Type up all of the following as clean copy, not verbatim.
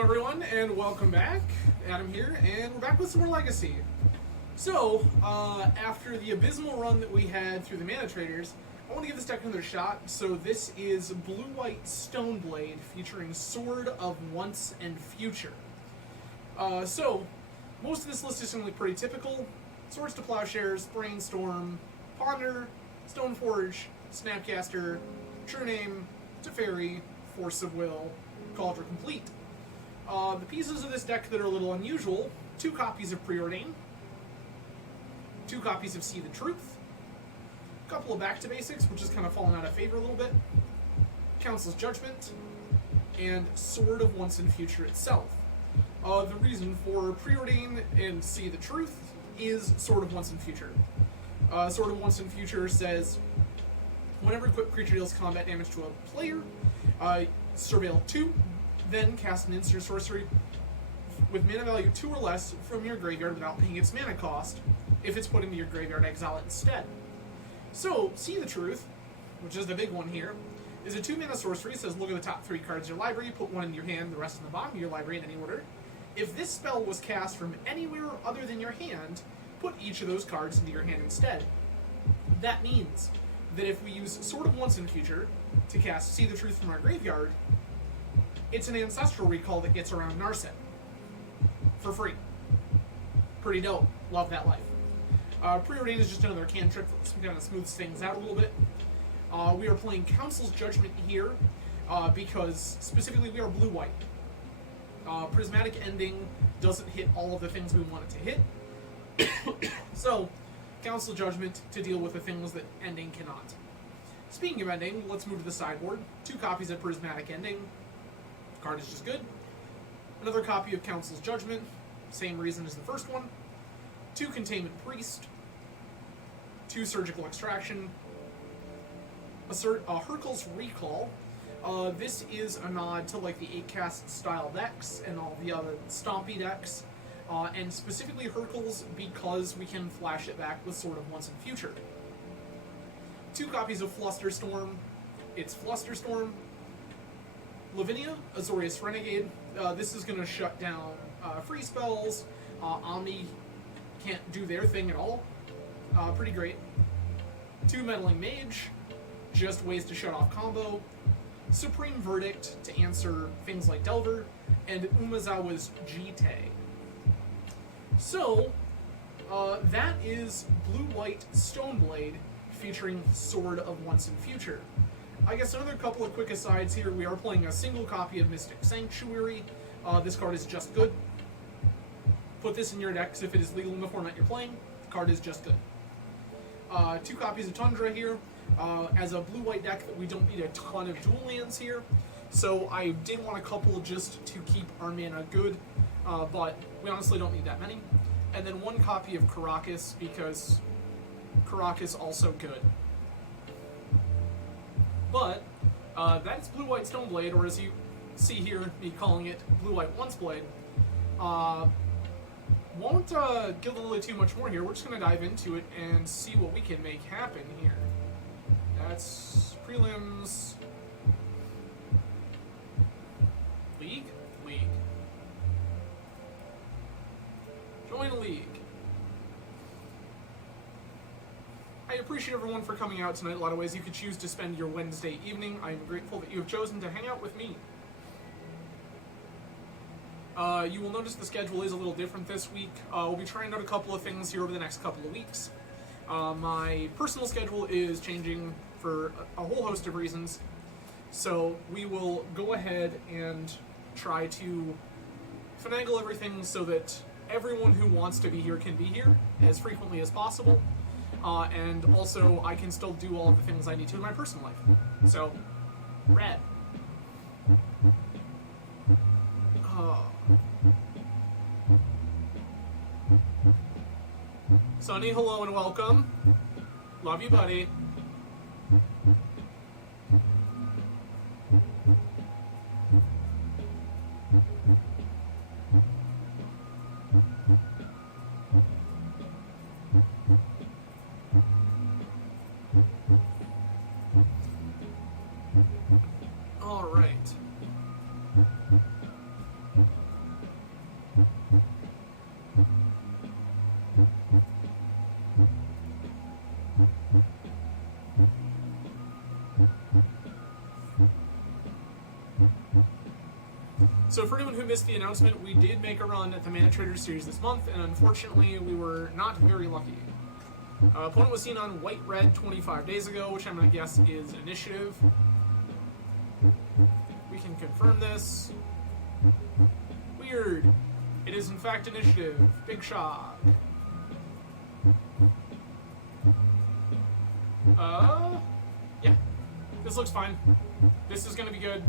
Hello everyone, and welcome back. Adam here, and we're back with some more Legacy. So, after the abysmal run that we had through the Manatraders, I want to give this deck another shot. So this is Blue-White Stoneblade, featuring Sword of Once and Future. So, most of this list is going to look pretty typical. Swords to Plowshares, Brainstorm, Ponder, Stoneforge, Snapcaster, True Name, Teferi, Force of Will, Cauldron Complete. The pieces of this deck that are a little unusual: 2 copies of Preordain, 2 copies of See the Truth, a couple of Back to Basics, which has kind of fallen out of favor a little bit, Council's Judgment, and Sword of Once and Future itself. The reason for Preordain and See the Truth is Sword of Once and Future. Sword of Once and Future says, whenever equipped creature deals combat damage to a player, surveil 2, then cast an instant sorcery with mana value 2 or less from your graveyard without paying its mana cost. If it's put into your graveyard, exile it instead. So, See the Truth, which is the big one here, is a 2-mana sorcery. It says, look at the top 3 cards of your library, put 1 in your hand, the rest in the bottom of your library in any order. If this spell was cast from anywhere other than your hand, put each of those cards into your hand instead. That means that if we use Sword of Once in the Future to cast See the Truth from our graveyard, it's an Ancestral Recall that gets around Narset. For free. Pretty dope. Love that life. Preordain is just another cantrip that kind of smooths things out a little bit. We are playing Council's Judgment here, because specifically we are blue-white. Prismatic Ending doesn't hit all of the things we want it to hit. So, Council Judgment to deal with the things that Ending cannot. Speaking of Ending, let's move to the sideboard. 2 copies of Prismatic Ending. Card is just good. Another copy of Council's Judgment, same reason as the first one. 2 Containment Priest, 2 Surgical Extraction, a Hurkyl's Recall. This is a nod to like the 8-cast style decks and all the other stompy decks, and specifically Hurkyl's because we can flash it back with Sword of Once and Future. 2 copies of Flusterstorm. It's Flusterstorm. Lavinia, Azorius Renegade. This is going to shut down free spells. Omni can't do their thing at all. Pretty great. 2 Meddling Mage, just ways to shut off combo. Supreme Verdict to answer things like Delver, and Umezawa's Jite. So, that is Blue-White Stoneblade featuring Sword of Once and Future. I guess another couple of quick asides here. We are playing a single copy of Mystic Sanctuary. This card is just good. Put this in your decks if it is legal in the format you're playing. The card is just good. 2 copies of Tundra here. As a blue-white deck, we don't need a ton of dual lands here. So I did want a couple just to keep our mana good. But we honestly don't need that many. And then 1 copy of Karakas, because Karakas also good. But, that's Blue-White Stoneblade, or as you see here, me calling it Blue-White Once-Blade. Won't give a little too much more here. We're just going to dive into it and see what we can make happen here. That's prelims. League? League. Join a league. I appreciate everyone for coming out tonight. A lot of ways you could choose to spend your Wednesday evening. I am grateful that you have chosen to hang out with me. You will notice the schedule is a little different this week. We'll be trying out a couple of things here over the next couple of weeks. My personal schedule is changing for a whole host of reasons. So we will go ahead and try to finagle everything so that everyone who wants to be here can be here as frequently as possible. And also, I can still do all of the things I need to in my personal life. So, rad. Sonny, hello and welcome. Love you, buddy. So for anyone who missed the announcement, we did make a run at the Manatraders series this month, and unfortunately we were not very lucky. Opponent was seen on white-red 25 days ago, which I'm going to guess is initiative. We can confirm this. Weird. It is in fact initiative. Big shock. Yeah. This looks fine. This is going to be good.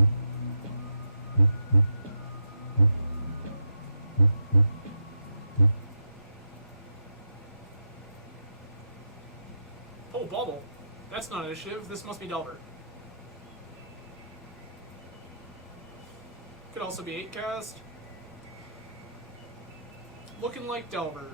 Oh, bauble. That's not initiative. This must be Delver. Could also be 8 cast. Looking like Delver.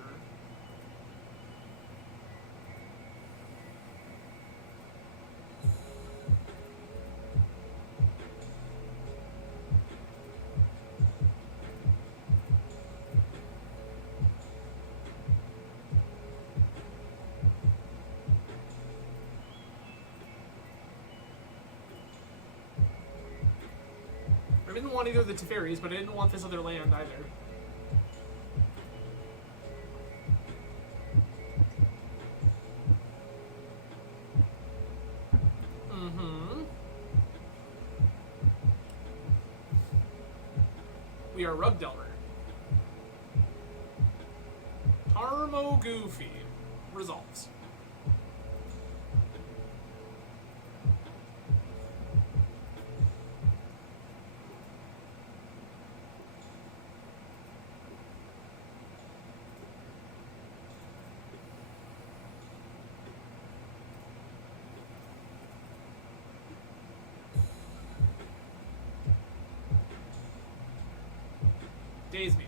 I didn't want either of the Teferis, but I didn't want this other land either. We are Rug Delver. Tarmo Goofy. Resolves. Daze me.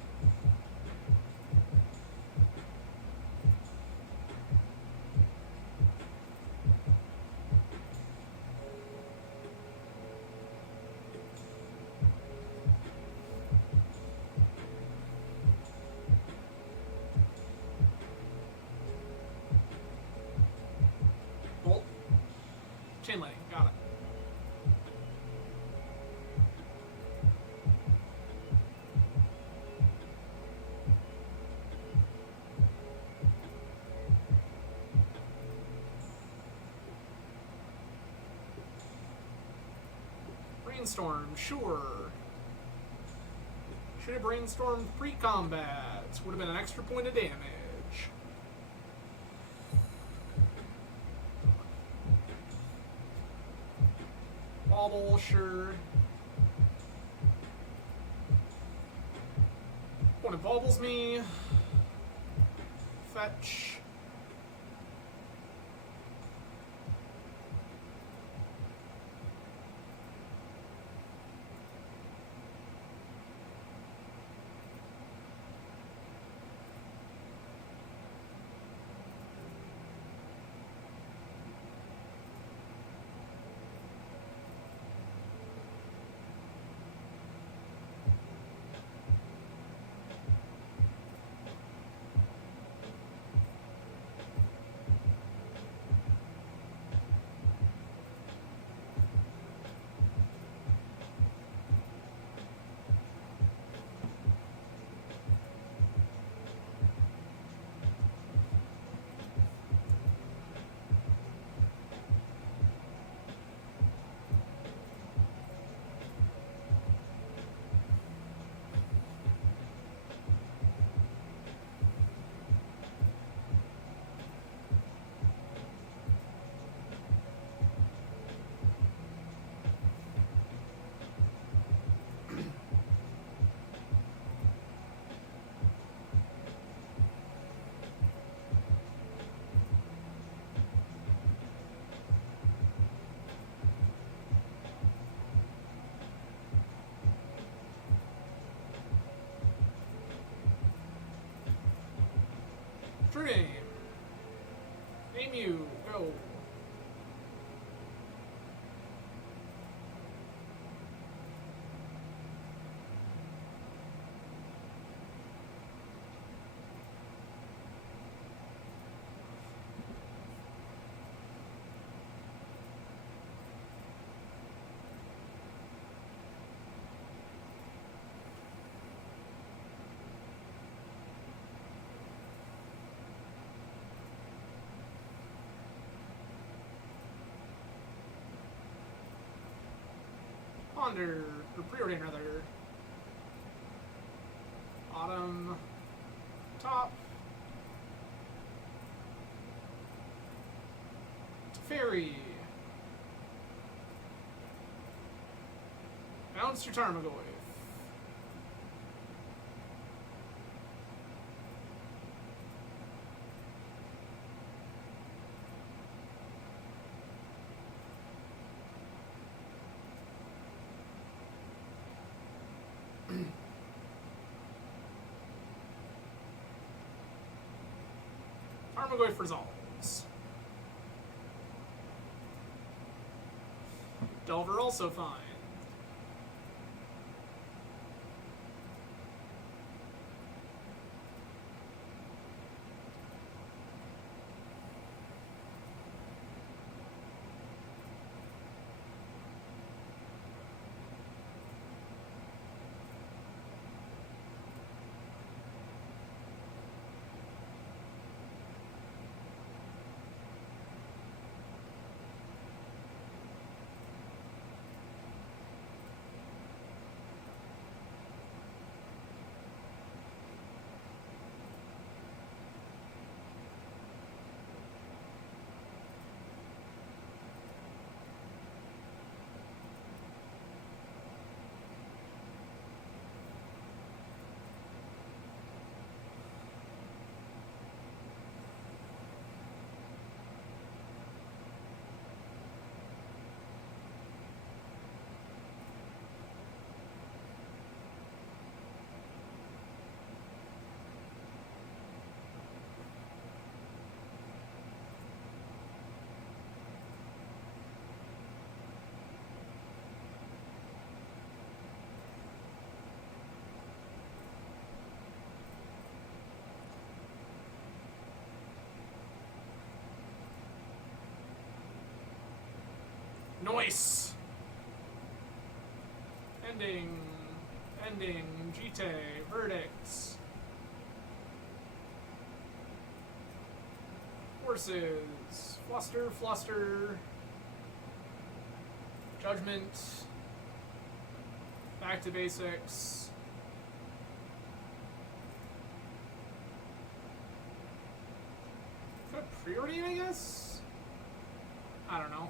Bolt. Chain lightning. Got it. Brainstorm, sure. Should have brainstormed pre-combat. Would have been an extra point of damage. Bauble, sure. Opponent baubles me. Fetch. Dream. Name you. Go. Ponder, or Preordain rather. Autumn, top. Fairy. Bounce your Tarmogoyf. Tarmogoyf resolves. Delver also fine. Noise! Ending, Jite, verdicts. Forces, fluster, judgment, back to basics. Could I preordain, I guess? I don't know.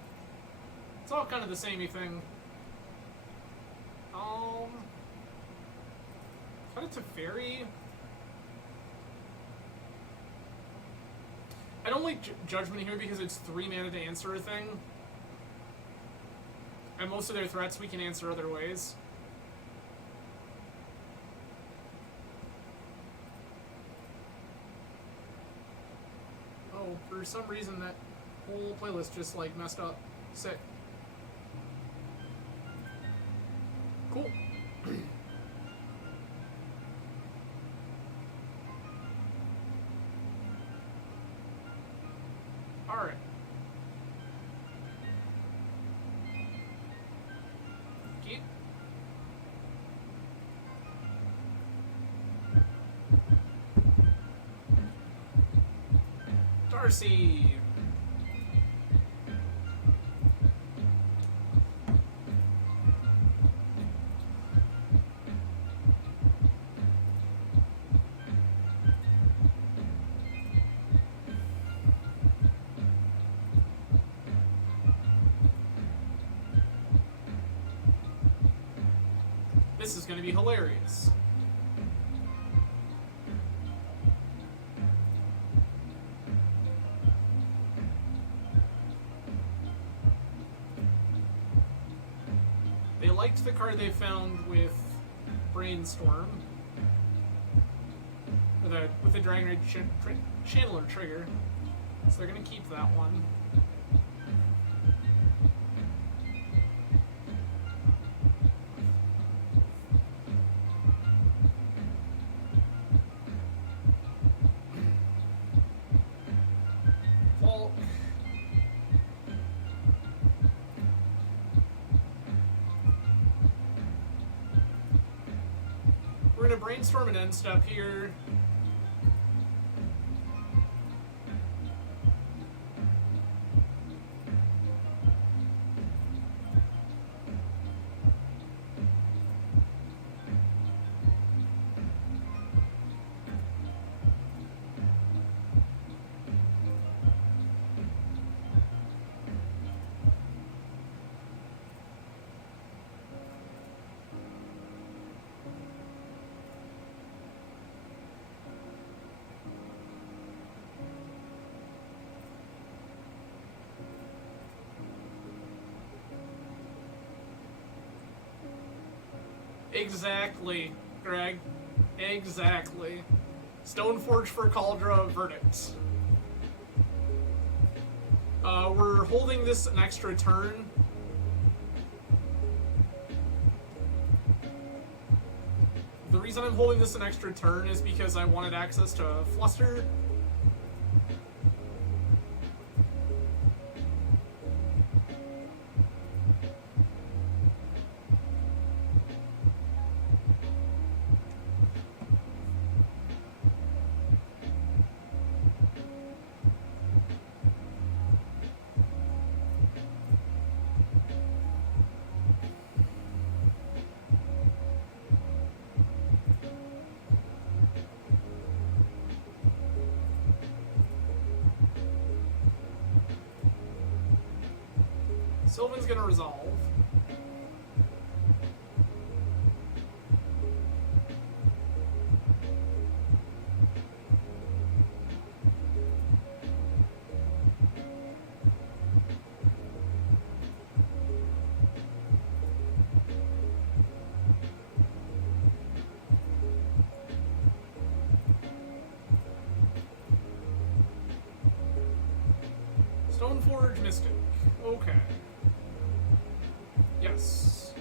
It's all kind of the samey thing. Cut it to Fairy. I don't like Judgment here because it's 3 mana to answer a thing. And most of their threats we can answer other ways. Oh, for some reason that whole playlist just like messed up. Sick. Cool. Alright. Keep. Darcy. This is going to be hilarious. They liked the card they found with Brainstorm. With the Dragon Rage Channeler trigger. So they're going to keep that one. We're going to Brainstorm an end step here. Exactly, Greg. Exactly. Stoneforge for Cauldra verdict. We're holding this an extra turn. The reason I'm holding this an extra turn is because I wanted access to Fluster. Sylvan's gonna resolve. Stoneforge Mystic. Okay. Yes.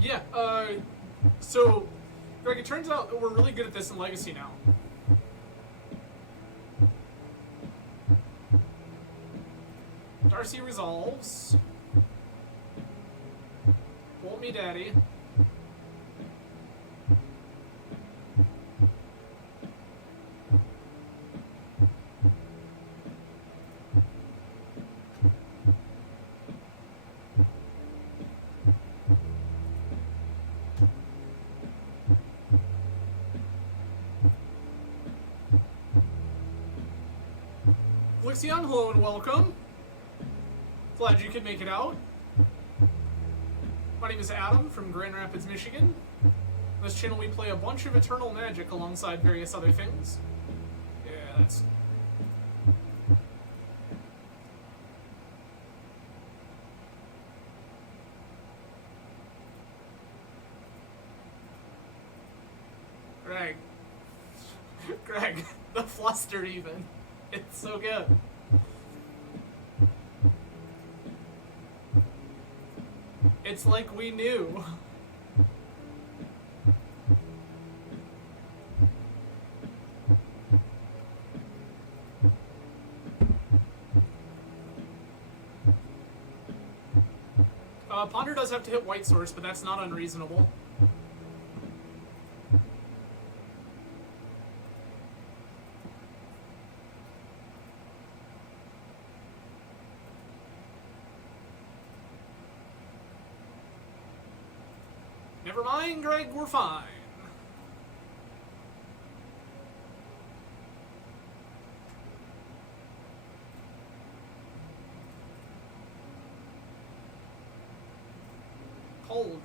Yeah, so, Greg, it turns out that we're really good at this in Legacy now. Darcy resolves. Bolt me daddy. Flixion, hello and welcome. Glad you could make it out. My name is Adam from Grand Rapids, Michigan. On this channel we play a bunch of Eternal Magic alongside various other things. Yeah, that's... Greg. Greg, the fluster even. It's so good. It's like we knew. Ponder does have to hit white source, but that's not unreasonable. Never mind, Greg, we're fine. Cauldra.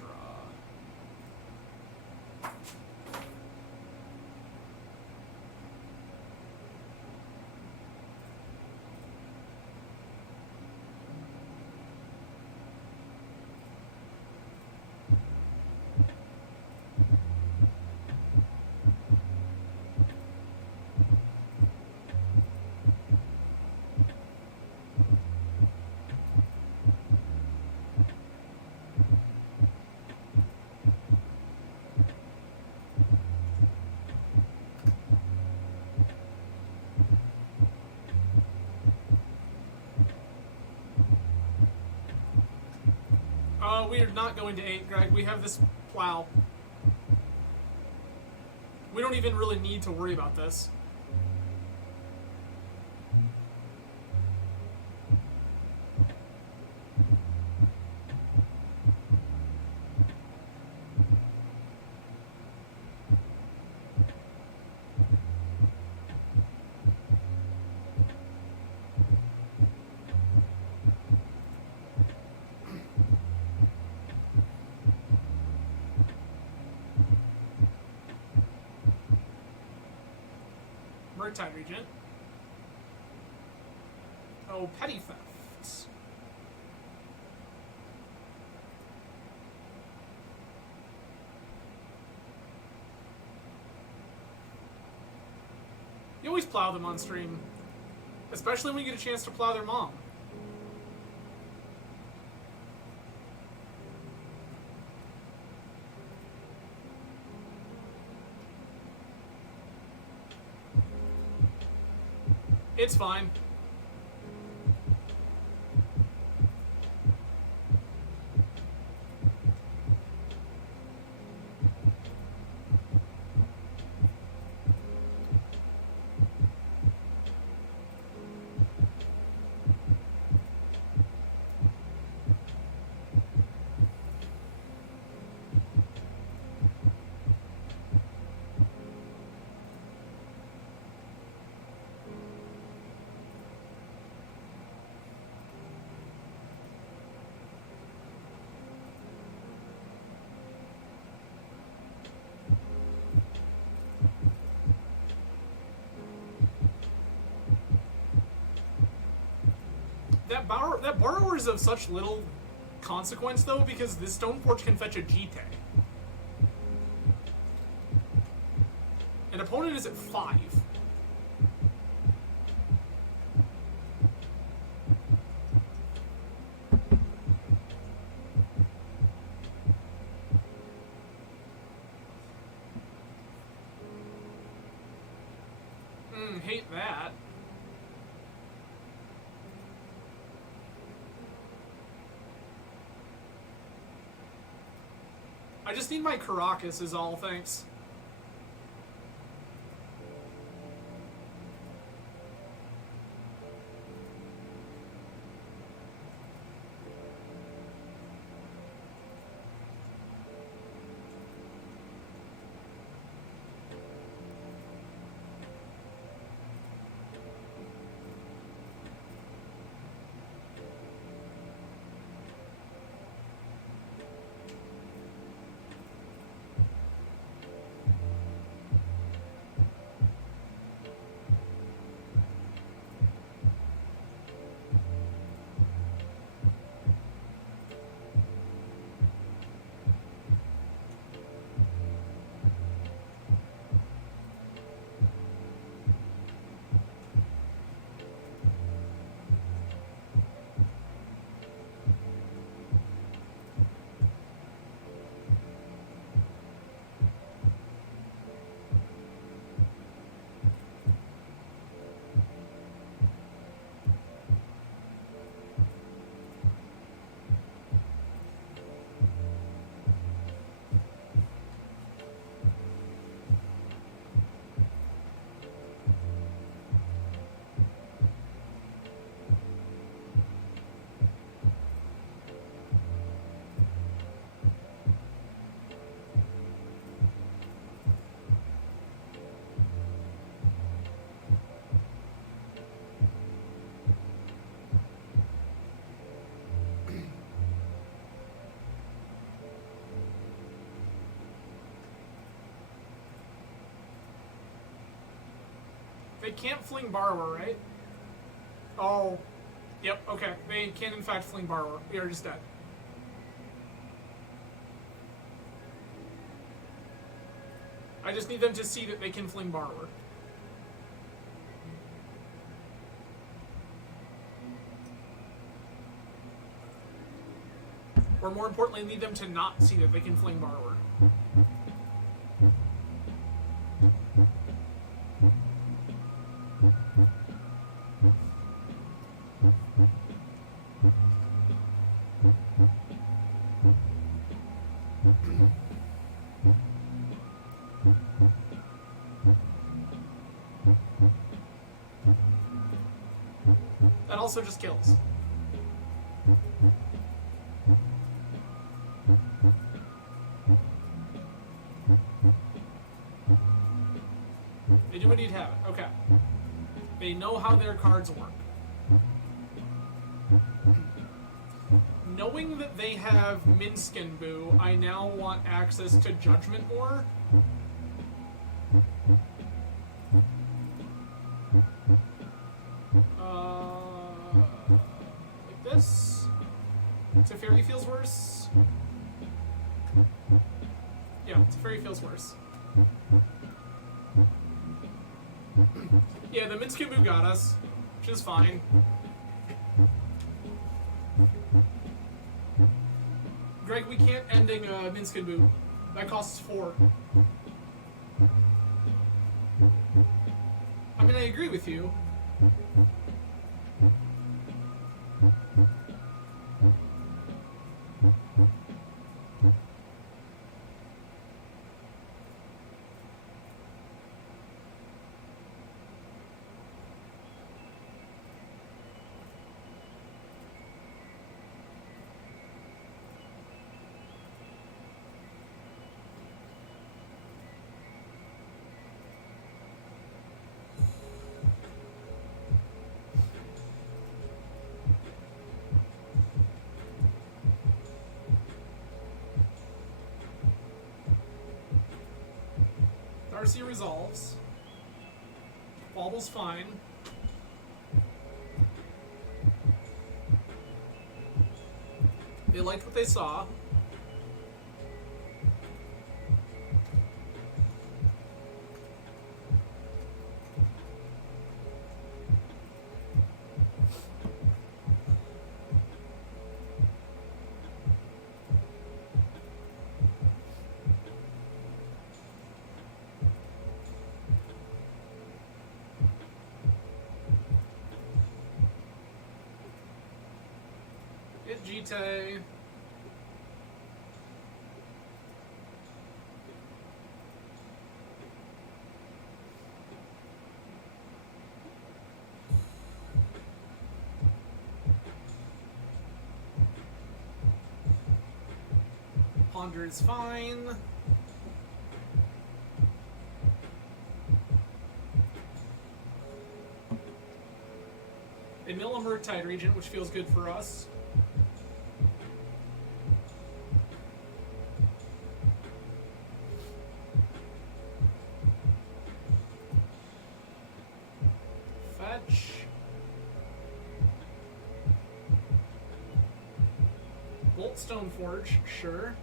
We are not going to 8, Greg. We have this plow. We don't even really need to worry about this. Riptide Regent. Oh, Petty Theft. You always plow them on stream. Especially when you get a chance to plow their mom. It's fine. That borrower is of such little consequence, though, because this Stoneforge can fetch a Jite. An opponent is at 5. Hate that. I just need my Caracas is all, thanks. They can't fling Borrower, right? Oh. Yep, okay. They can in fact fling Borrower. We are just dead. I just need them to see that they can fling Borrower. Or more importantly, need them to not see that they can fling Borrower. That also just kills. They do indeed have it. Okay. They know how their cards work. Knowing that they have Minskin Boo, I now want access to Judgment War. Teferi feels worse. Yeah, Teferi feels worse. Yeah, the Minskimbu got us, which is fine. Greg, we can't ending Minskimbu. That costs 4. I mean, I agree with you. Darcy resolves. Wobble's fine. They liked what they saw. Jite. Ponder is fine. They mill a Murktide Regent, which feels good for us. Fetch. Bolt Stoneforge, sure.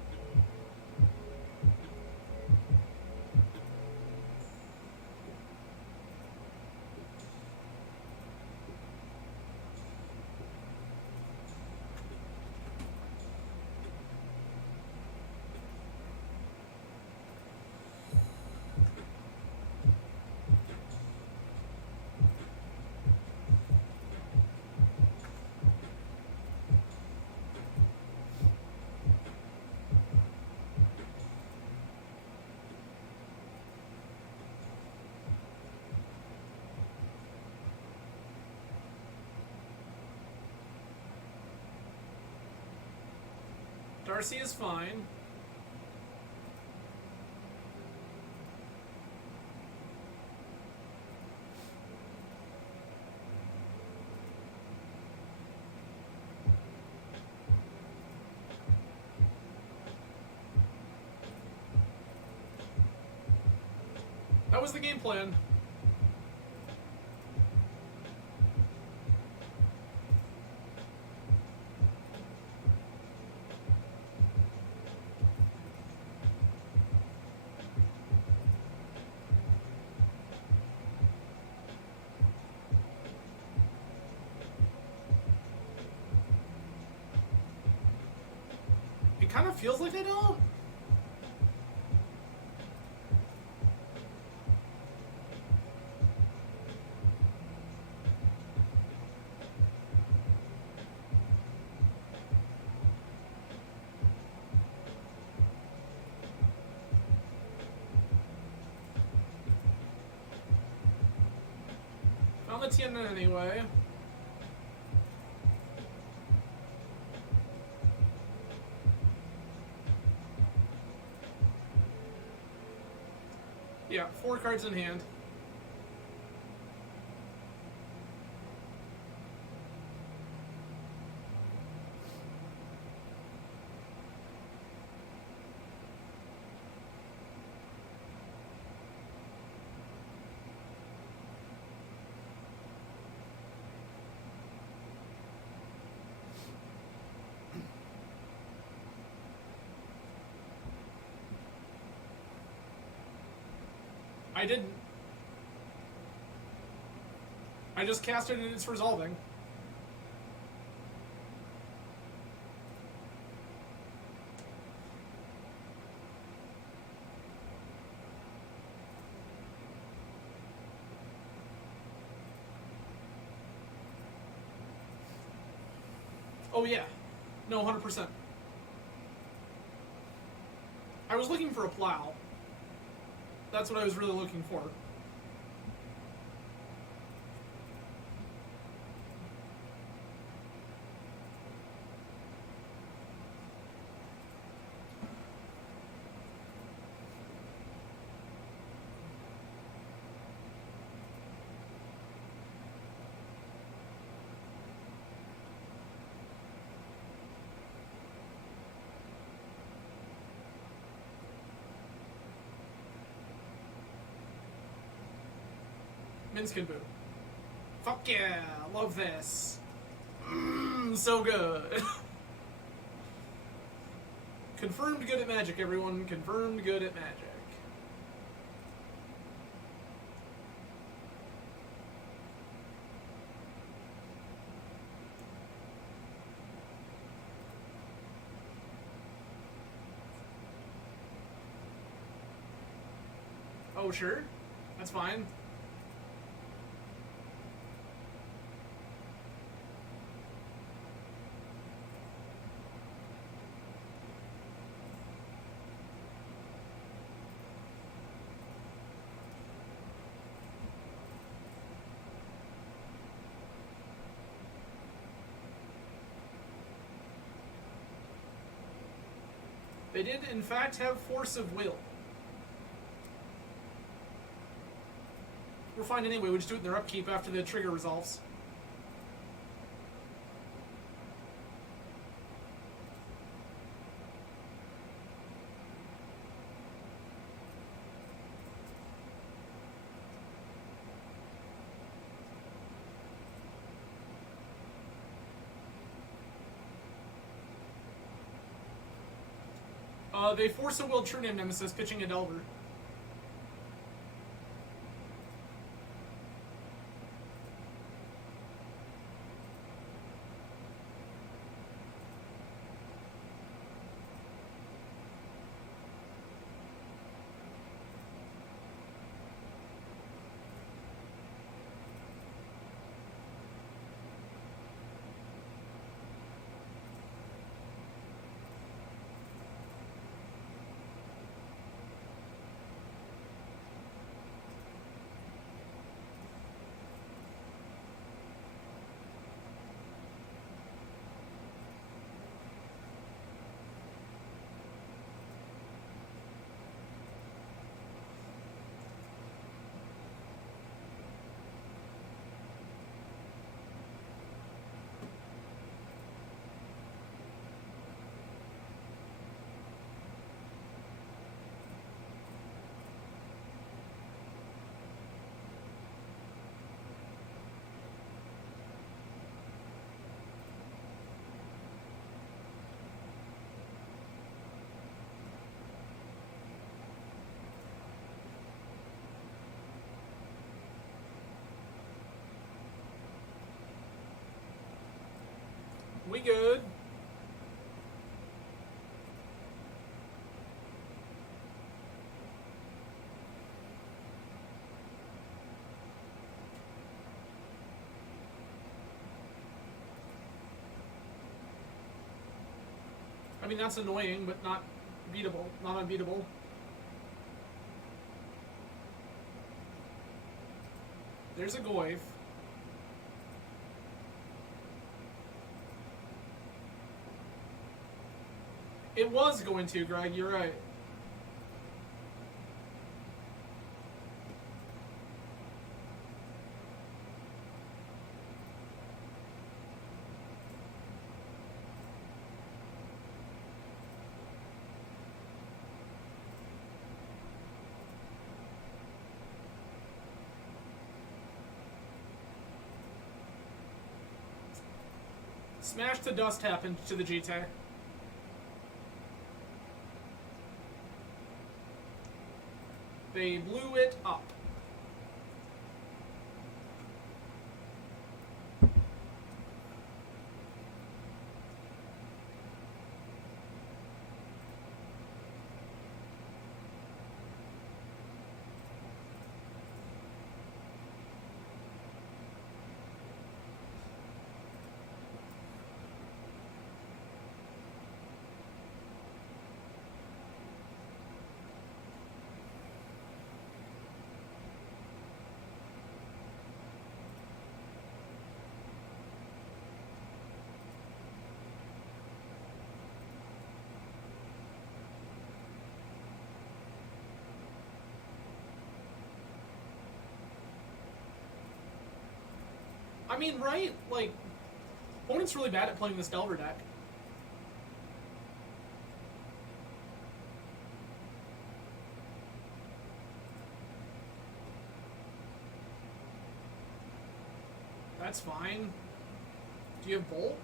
Darcy is fine. That was the game plan. It kind of feels like they don't. Found the TNN anyway. Yeah, 4 cards in hand. I didn't. I just cast it and it's resolving. Oh yeah. No, 100%. I was looking for a plow. That's what I was really looking for. Minskin Boo. Fuck yeah, love this. So good. Confirmed good at Magic, everyone. Confirmed good at Magic. Oh, sure. That's fine. They did, in fact, have Force of Will. We're fine anyway, we just do it in their upkeep after the trigger resolves. They Force of Will True Name Nemesis, pitching a Delver. We good. I mean, that's annoying, but not beatable. Not unbeatable. There's a Goyf. It was going to, Greg, you're right. Smash the dust happened to the GT. They blew it up. I mean, right? Like, opponent's really bad at playing this Delver deck. That's fine. Do you have Bolt?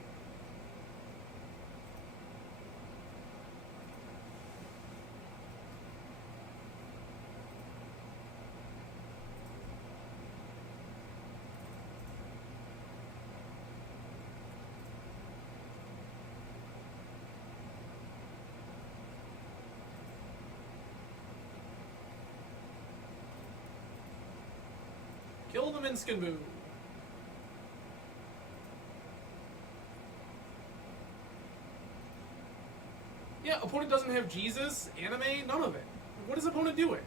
Kill the Minskin. Yeah, opponent doesn't have Jesus, anime, none of it. What is opponent doing?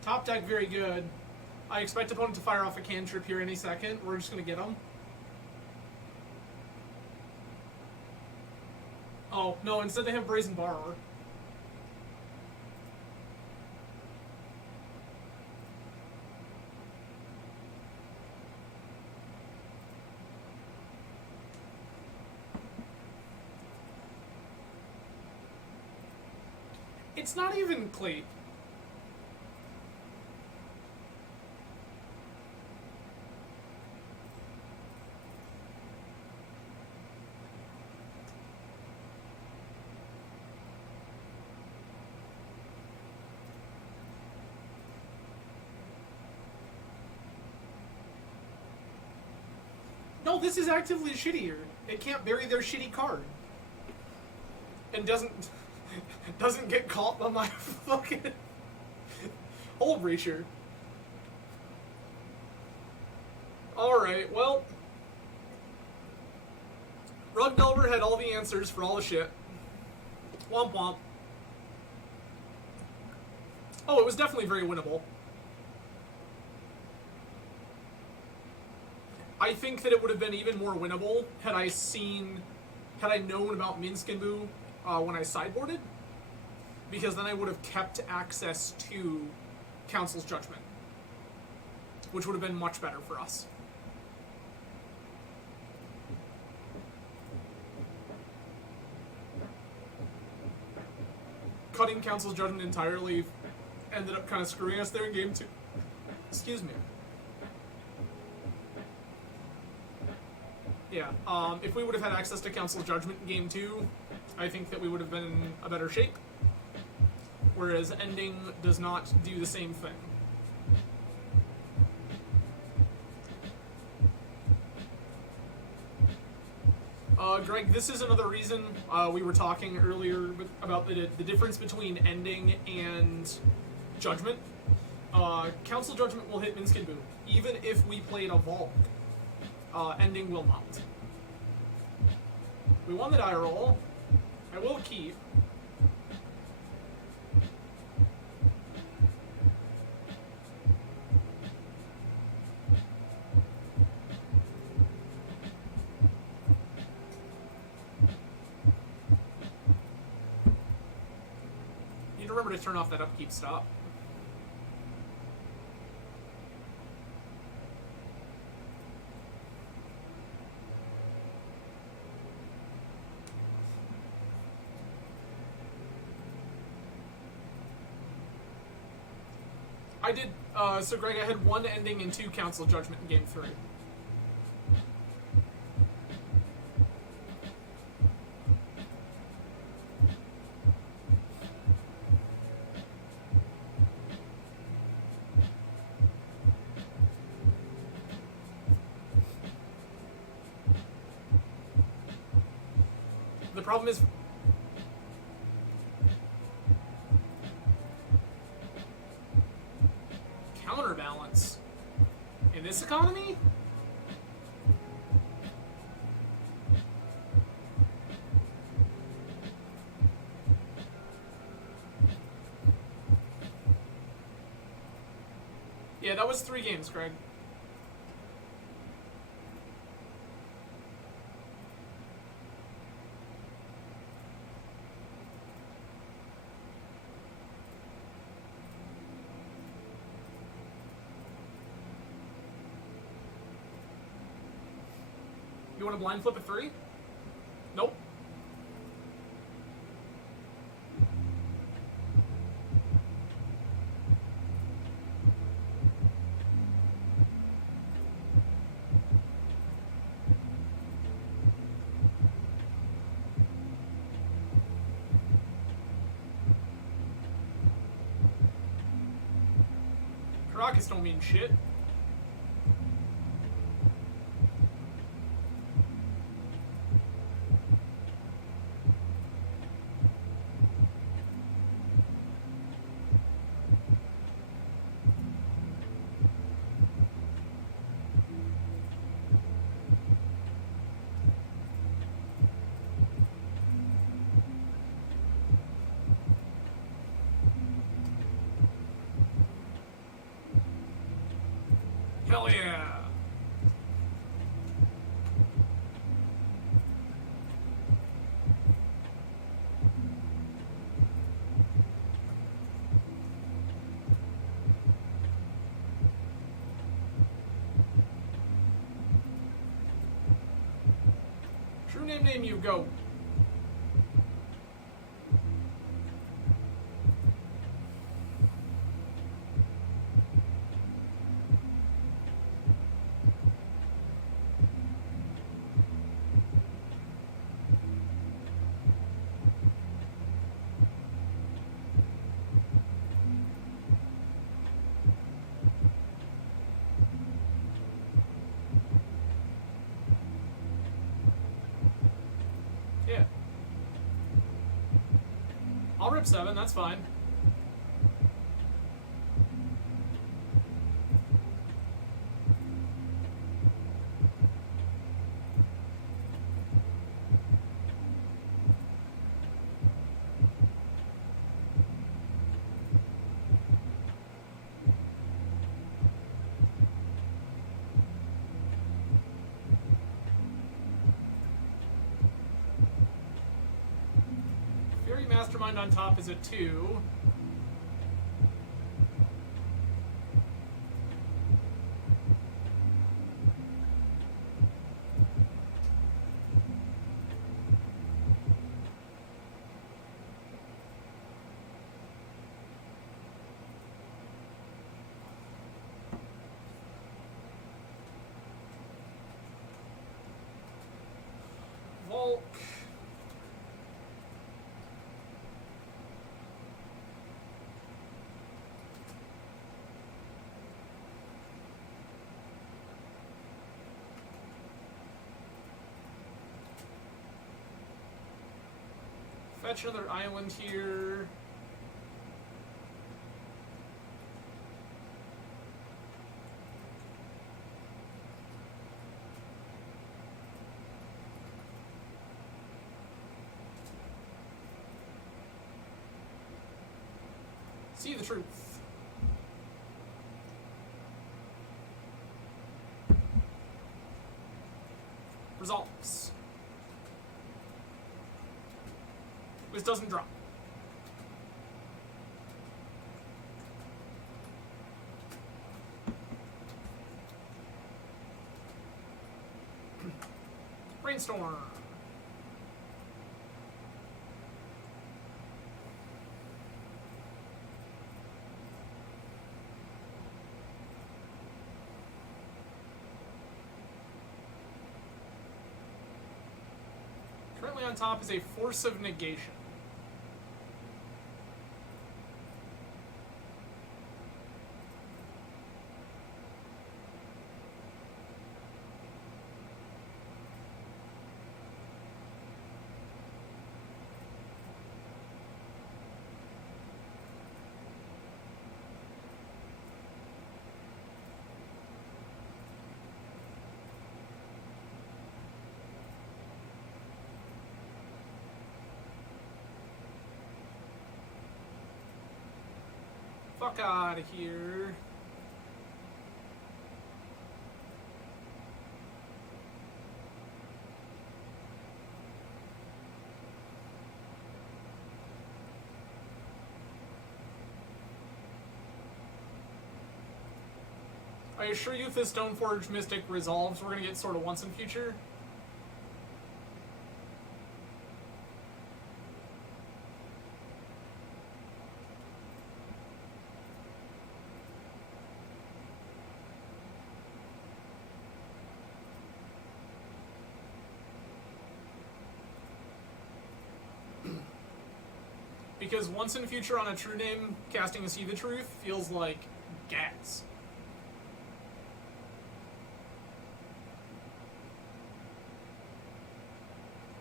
Top deck, very good. I expect opponent to fire off a cantrip here any second. We're just going to get him. Oh, no, instead they have Brazen Borrower. It's not even Cleat. No, this is actively shittier. It can't bury their shitty card. And doesn't get caught by my fucking Hole Breacher. Alright, well. Rug Delver had all the answers for all the shit. Womp womp. Oh, it was definitely very winnable. I think that it would have been even more winnable had I known about Minskin when I sideboarded, because then I would have kept access to Council's Judgment, which would have been much better for us. Cutting Council's Judgment entirely ended up kind of screwing us there in game 2. Excuse me. Yeah, if we would have had access to Council's Judgment in Game 2, I think that we would have been in a better shape. Whereas Ending does not do the same thing. Greg, this is another reason we were talking earlier about the difference between Ending and Judgment. Council Judgment will hit Minskin Boo, even if we played a Volk. Ending will not. We won the die roll. I will keep. Need to remember to turn off that upkeep stop. I did, so Greg, I had 1 Ending and 2 Council Judgment in Game 3. The problem is, counterbalance. economy? Yeah, that was 3 games, Craig. You want to blind flip a 3? Nope. Caracas don't mean shit. Hell yeah! True name you, go. Yeah. I'll rip 7, that's fine. Mastermind on top is a 2. Volk. Fetch another island here. See the truth. Results. This doesn't drop. Brainstorm. Currently on top is a Force of Negation. fuck out of here. Are you sure if this Stoneforge Mystic resolves, we're gonna get sort of once in future? Because once in future on a true name, casting a See the Truth feels like gas.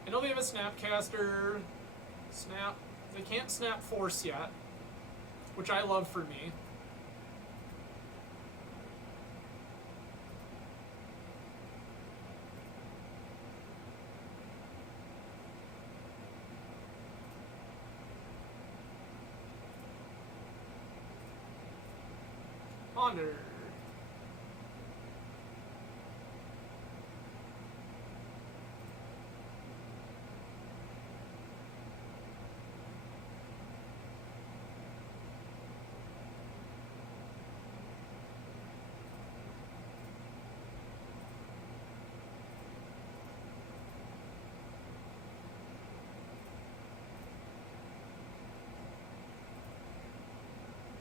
I know they have a Snapcaster. Snap. They can't Snap Force yet, which I love for me. Ponder.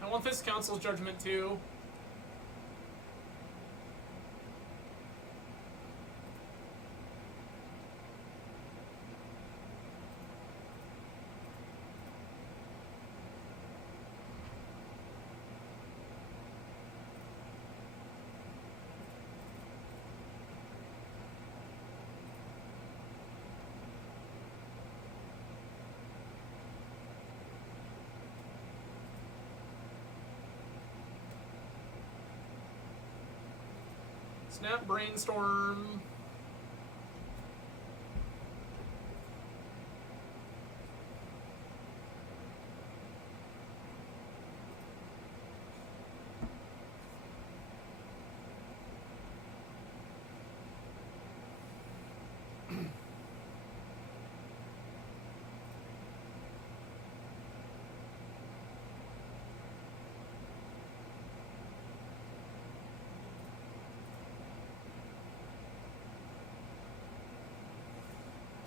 I want this Council's Judgment too. Snap Brainstorm.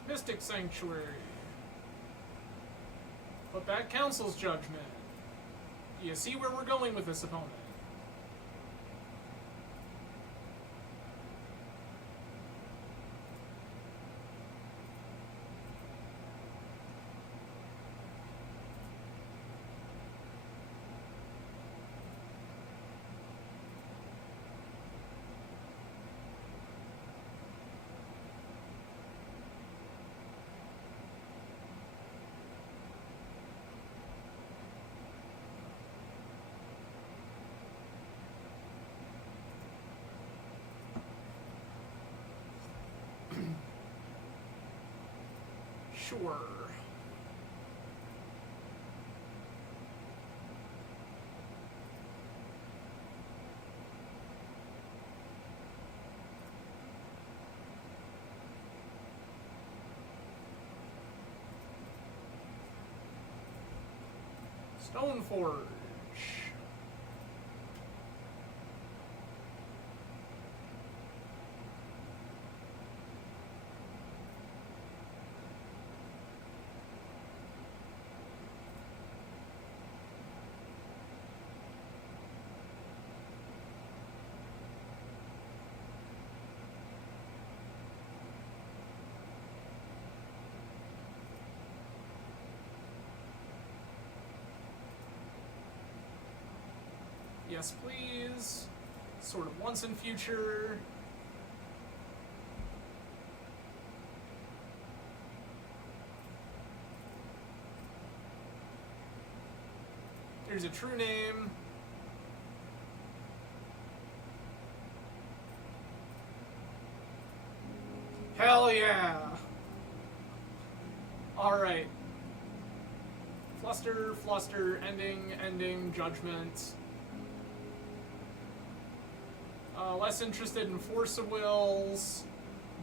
Mystic Sanctuary. Put back Council's Judgment. Do you see where we're going with this opponent? Sure. Stoneforge. Yes, please. Sort of once in future. There's a true name. Hell yeah! Alright. Fluster, Fluster, Ending, Judgment. Less interested in Force of Wills.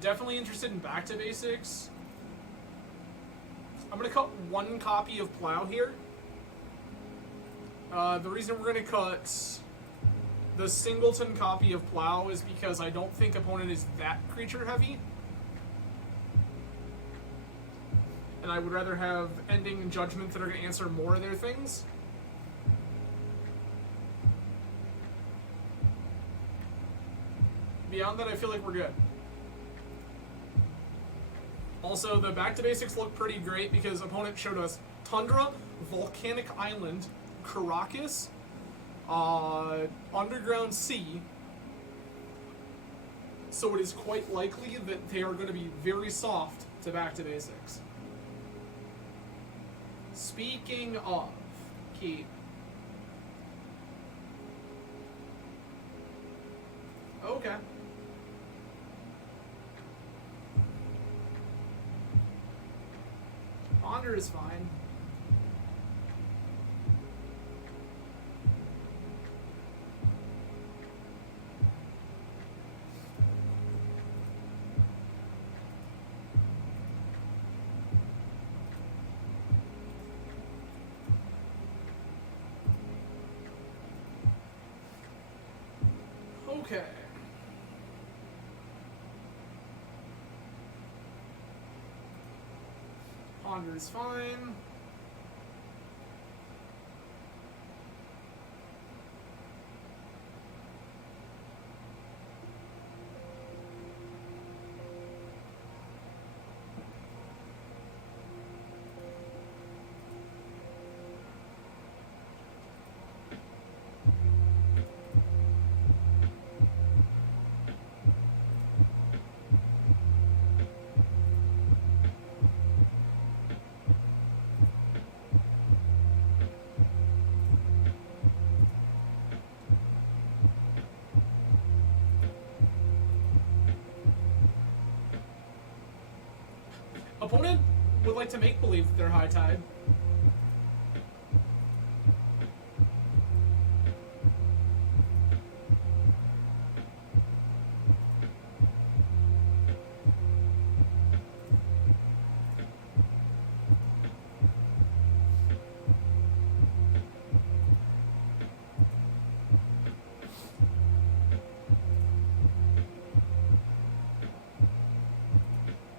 Definitely interested in Back to Basics. I'm going to cut 1 copy of Plow here. The reason we're going to cut the singleton copy of Plow is because I don't think opponent is that creature heavy. And I would rather have Ending and Judgment that are going to answer more of their things. Beyond that, I feel like we're good. Also, the Back to Basics look pretty great because opponent showed us Tundra, Volcanic Island, Caracas, Underground Sea. So it is quite likely that they are going to be very soft to Back to Basics. Speaking of, keep. Okay. Ponder is fine. Okay. Ponder is fine. Opponent would like to make believe that they're high tide.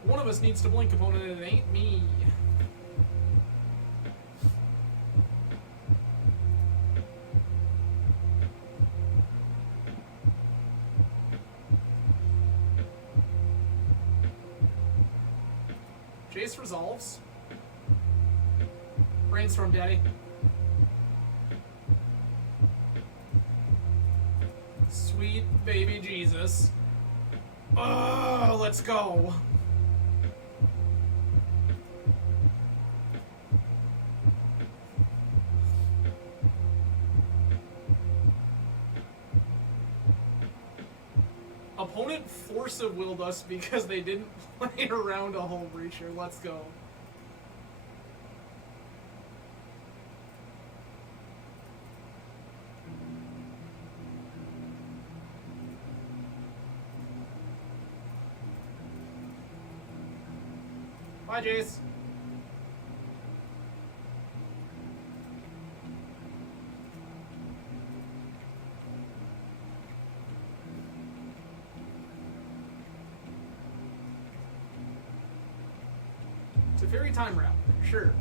One of us needs to blink, opponent, and it ain't me. Jace resolves. Brainstorm, daddy. Sweet baby Jesus. Oh, let's go. Opponent Force of Willed us because they didn't play around a Hull Breacher. Let's go. Bye, Jace. It's a fairy time wrap, sure.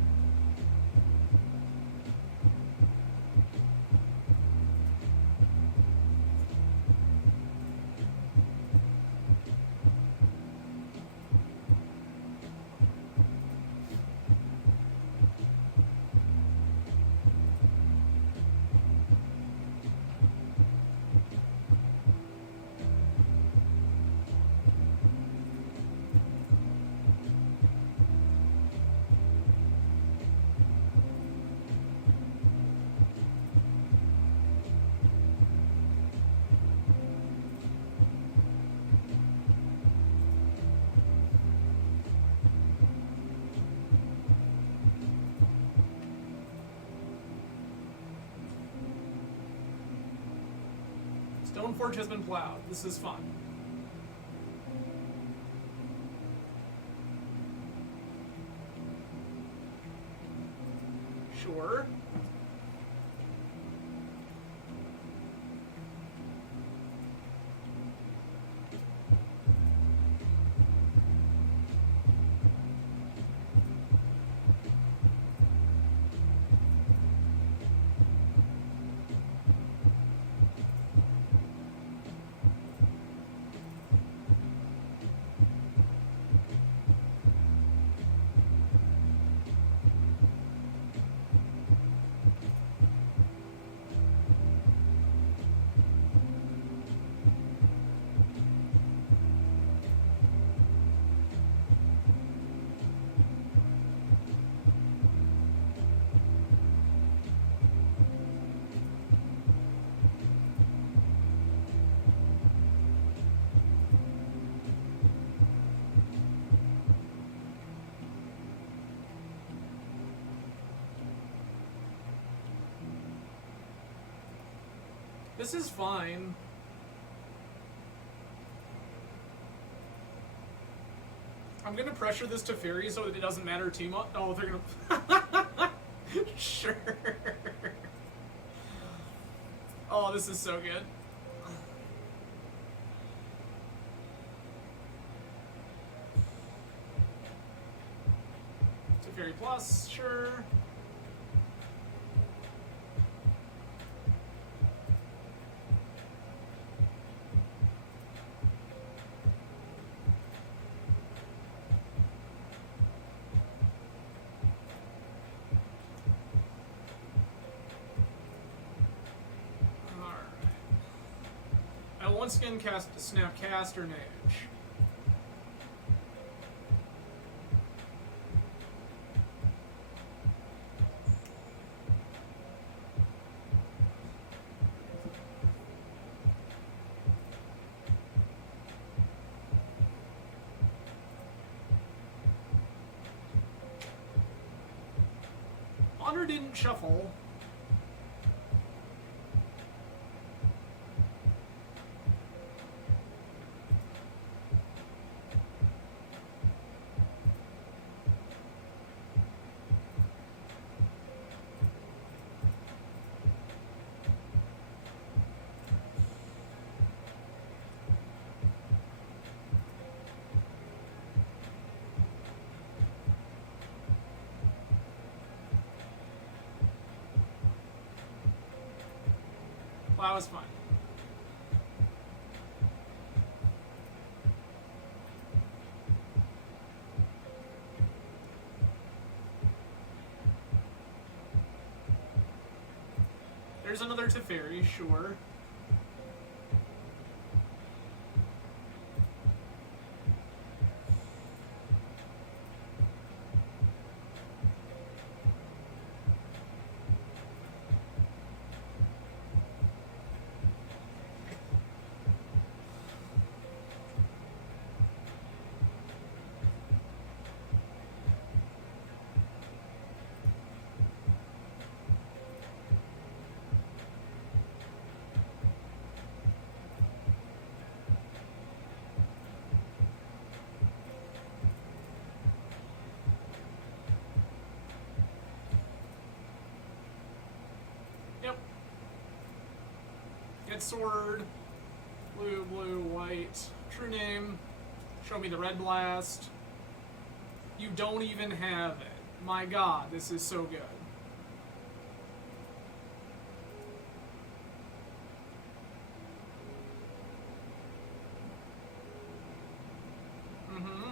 Stoneforge has been plowed. This is fun. Sure. This is fine. I'm gonna pressure this to Fury so that it doesn't matter too much. Oh, they're gonna... Sure. Oh, this is so good. To Fury Plus, sure. Once again, cast Snapcast or Mage. Honor didn't shuffle. Well, that was fun. There's another Teferi, sure. Yep. Get sword. Blue, blue, white. True name. Show me the red blast. You don't even have it. My god, this is so good. Mm-hmm.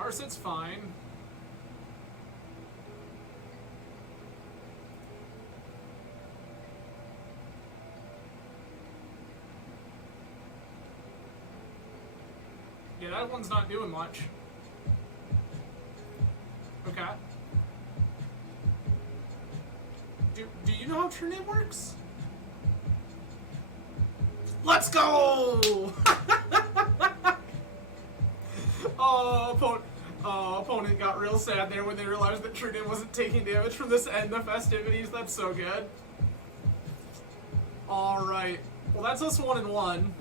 Garset's fine. Yeah, that one's not doing much. Okay. Do you know how True Name works? Let's go! Opponent got real sad there when they realized that True Name wasn't taking damage from this end of festivities. That's so good. Alright. Well, that's us 1-1.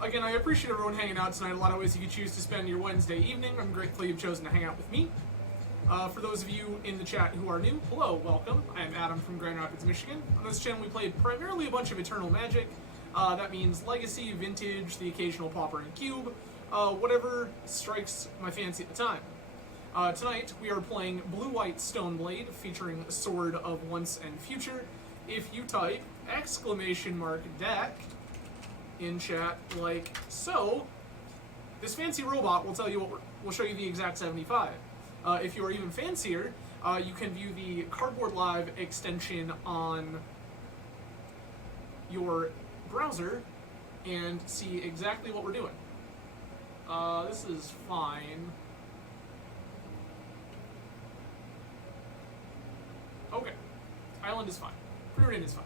Again, I appreciate everyone hanging out tonight. A lot of ways you could choose to spend your Wednesday evening. I'm grateful you've chosen to hang out with me. For those of you in the chat who are new, hello, welcome. I am Adam from Grand Rapids, Michigan. On this channel, we played primarily a bunch of Eternal Magic. That means Legacy, Vintage, the occasional Pauper and Cube, whatever strikes my fancy at the time. Tonight, we are playing Blue-White Stoneblade, featuring Sword of Once and Future. If you type !deck in chat like so, this fancy robot will tell you what will show you the exact 75. If you are even fancier, you can view the Cardboard Live extension on your browser and see exactly what we're doing. This is fine. Okay. Island is fine. Preordain is fine.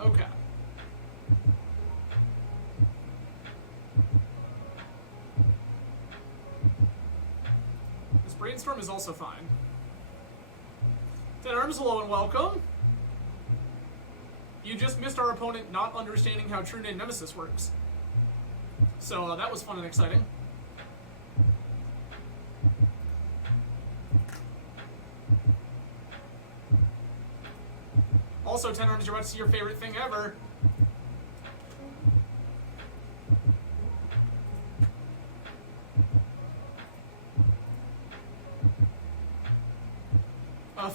Okay. This brainstorm is also fine. 10 Arms, hello and welcome. You just missed our opponent not understanding how True Name Nemesis works. So that was fun and exciting. Also, 10 Arms, you're about to see your favorite thing ever.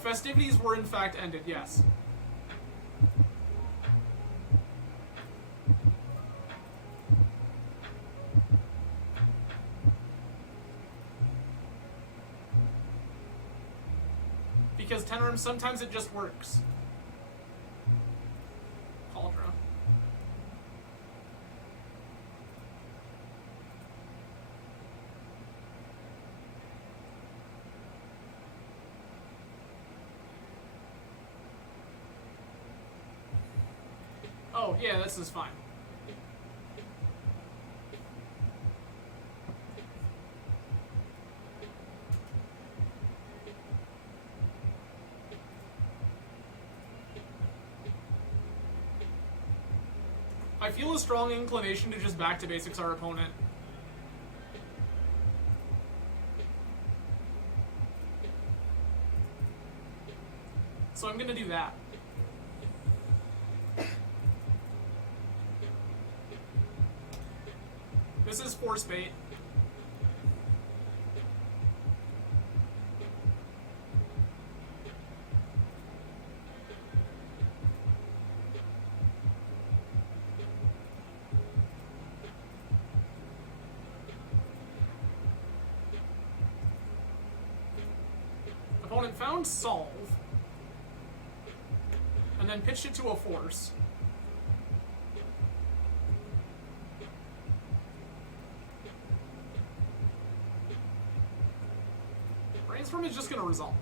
Festivities were in fact ended, yes. Because 10 Arms, sometimes it just works. Cauldra. Oh, yeah, this is fine. I feel a strong inclination to just back to basics our opponent. So I'm gonna do that. This is force bait. Opponent found solve, and then pitched it to a force. Brainstorm is just going to resolve.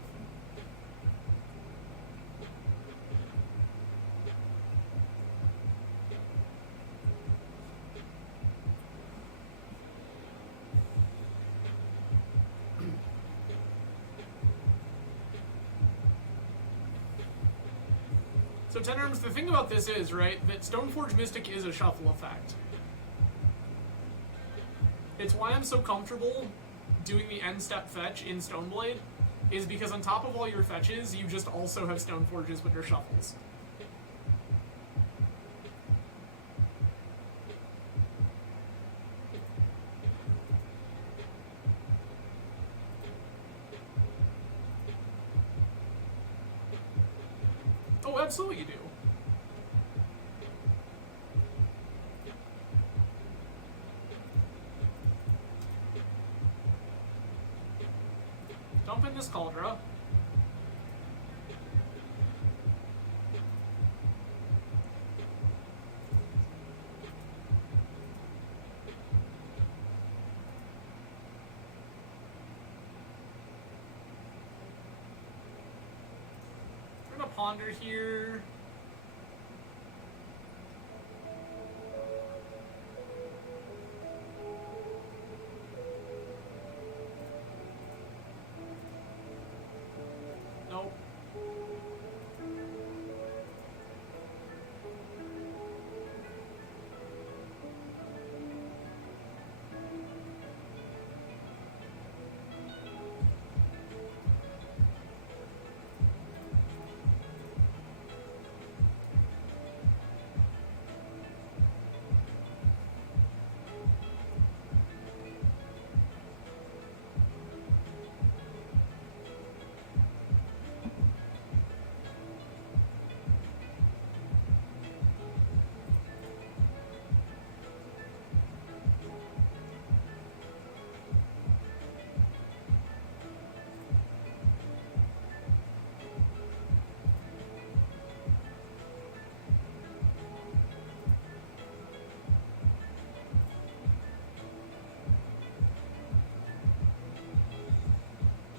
So 10 Arms, the thing about this is, right, that Stoneforge Mystic is a shuffle effect. It's why I'm so comfortable doing the end step fetch in Stoneblade, is because on top of all your fetches, you just also have Stoneforges with your shuffles. absolutely you do. Dump in this Cauldra. We're gonna ponder here. Nope.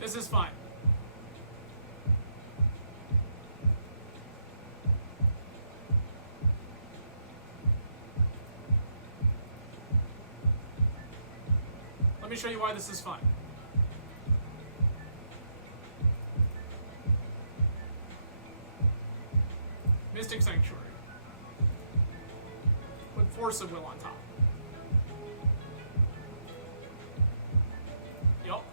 This is fine. Let me show you why this is fine. Mystic Sanctuary. Put Force of Will on top. Yup.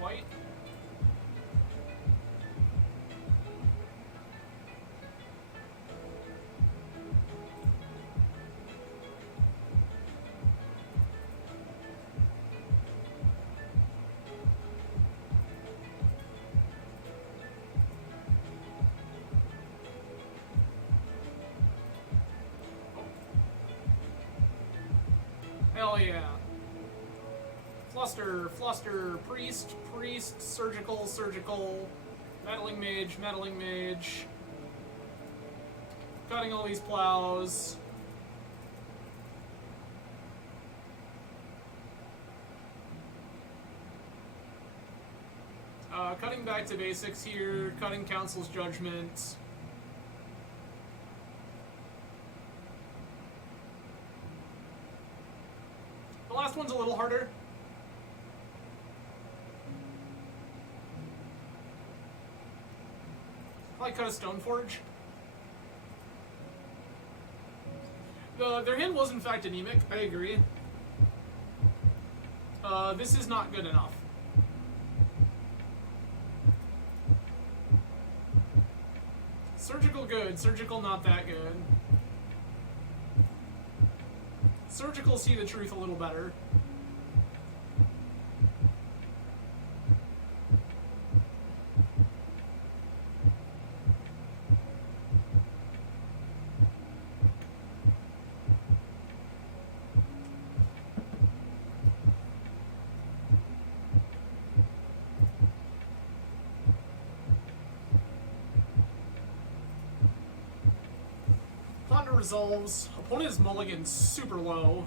White. Hell yeah. Fluster, Fluster, Priest, Priest, Surgical, Surgical, Meddling Mage, Meddling Mage. Cutting all these plows. Cutting back to basics here, cutting Council's Judgment. The last one's a little harder. Probably cut a Stoneforge. Their hand was in fact anemic, I agree. This is not good enough. Surgical good, Surgical not that good. Surgical see the truth a little better. Ponder resolves. Opponent's mulligan's super low.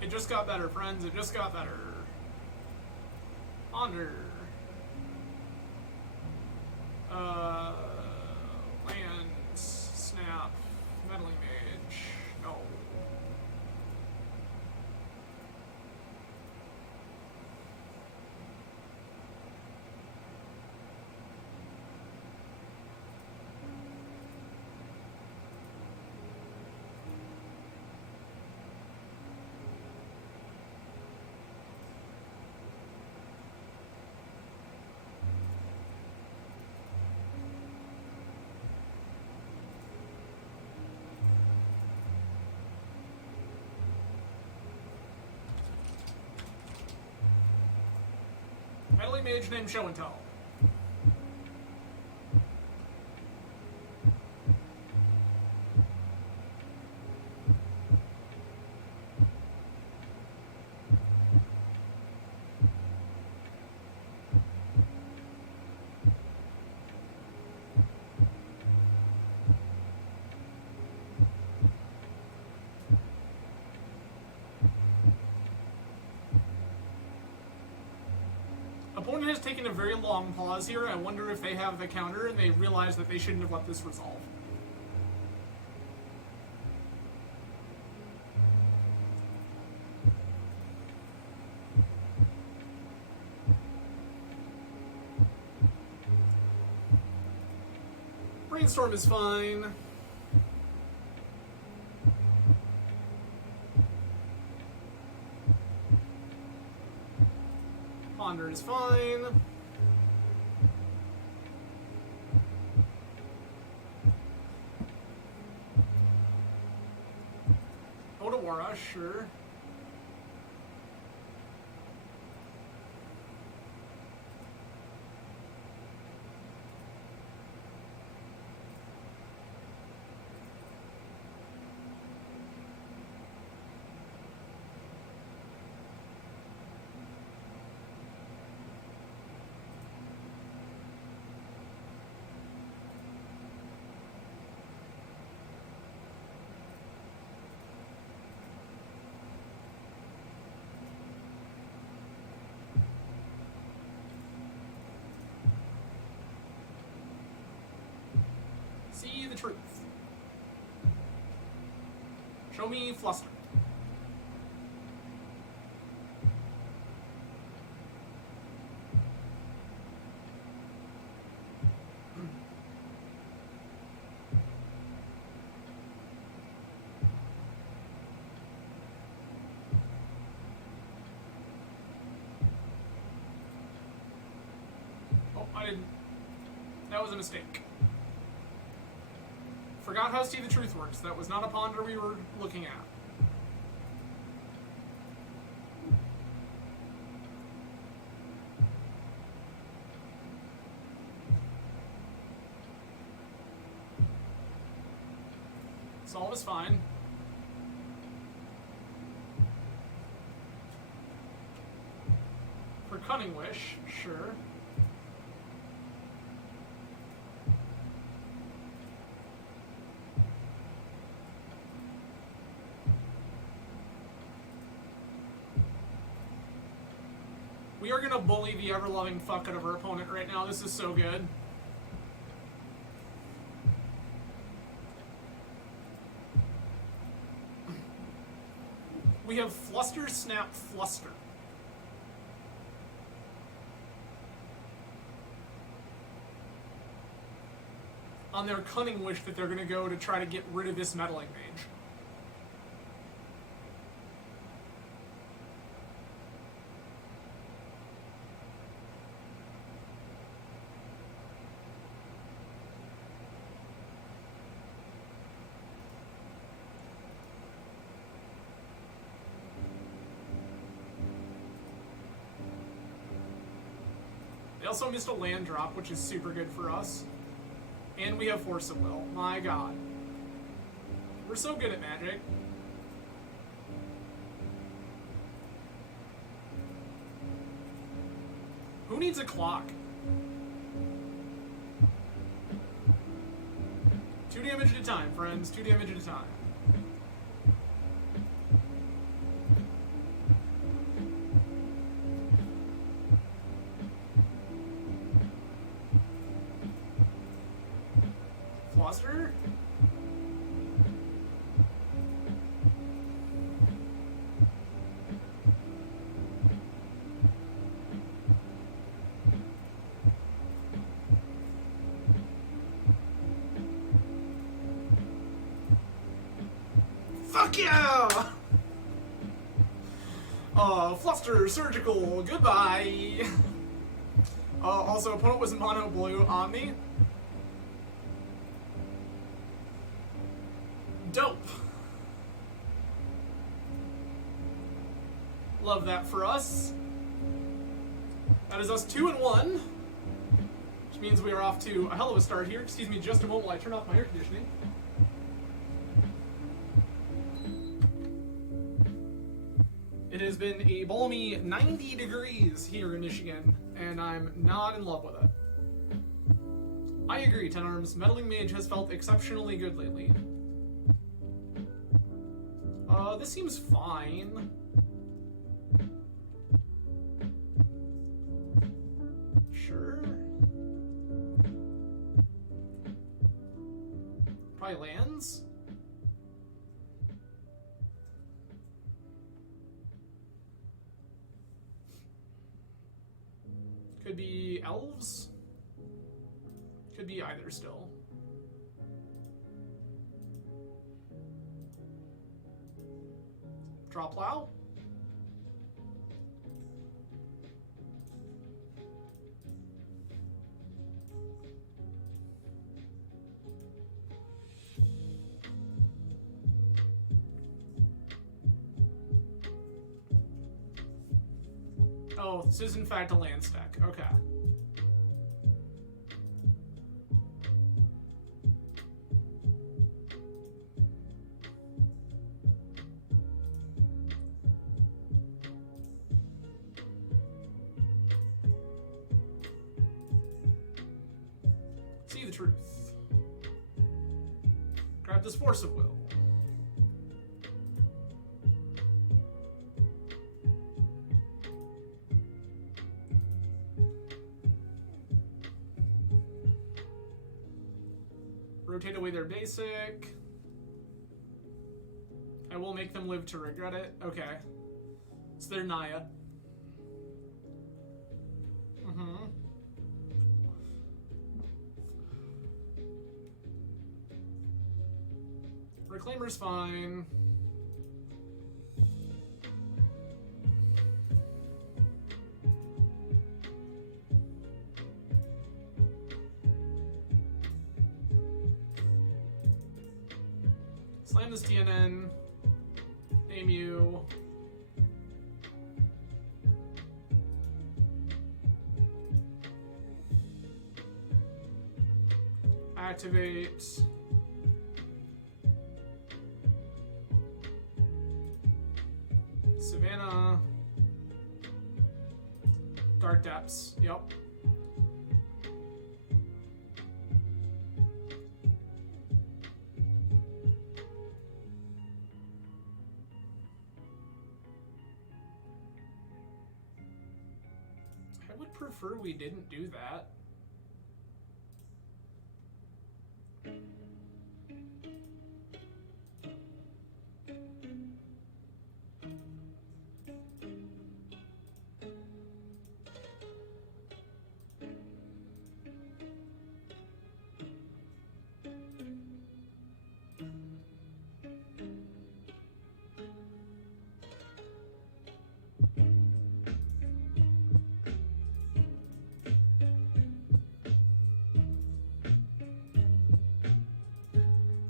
It just got better, friends. It just got better. Ponder. Lands. Snap. Meddling Mage. No. meddling mage named Show and Tell. Opponent has taken a very long pause here. I wonder if they have the counter and they realize that they shouldn't have let this resolve. Brainstorm is fine. Ponder is fine. Odawara, sure. See the truth. Show me Fluster. Oh, I didn't. That was a mistake. Forgot how See the Truth works. That was not a ponder we were looking at. Solve is fine. For Cunning Wish, sure. We are gonna bully the ever-loving fuck out of our opponent right now. This is so good. We have Fluster, Snap, Fluster. On their Cunning Wish that they're gonna go to try to get rid of this meddling mage. They also missed a land drop, which is super good for us. And we have Force of Will. My god. We're so good at Magic. Who needs a clock? 2 damage at a time, friends. 2 damage at a time. Fluster? Fuck yeah! Fluster, Surgical, goodbye! Also, opponent was mono blue on me. Dope. Love that for us. That is us 2-1, which means we are off to a hell of a start here. Excuse me just a moment while I turn off my air conditioning. It has been a balmy 90 degrees here in Michigan, and I'm not in love with it. I agree, Ten Arms. Meddling Mage has felt exceptionally good lately. This seems fine. Sure. Probably lands? Could be elves? Could be either still. Draw plow? Oh, this is in fact a land stack. Okay. See the truth. Grab this force of will. Rotate away their basic. I will make them live to regret it. Okay. It's their Naya. Reclaimer's fine. Slam this TNN. Name you. Activate. Savannah. Dark Depths. Yep. I would prefer we didn't do that.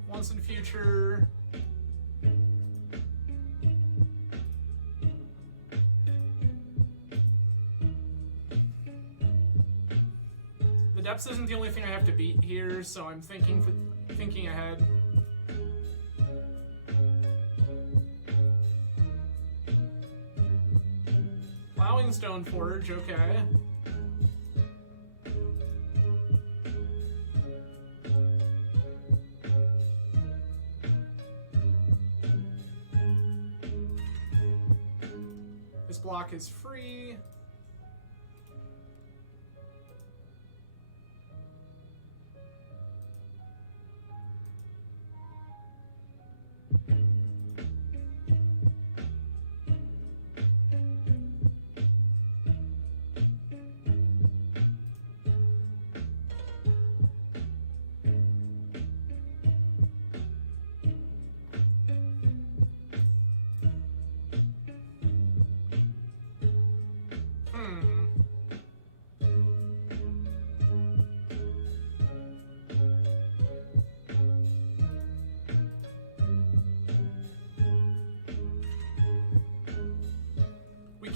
Once in future. The depths isn't the only thing I have to beat here, so I'm thinking ahead. Plowing Stoneforge, okay. This block is free.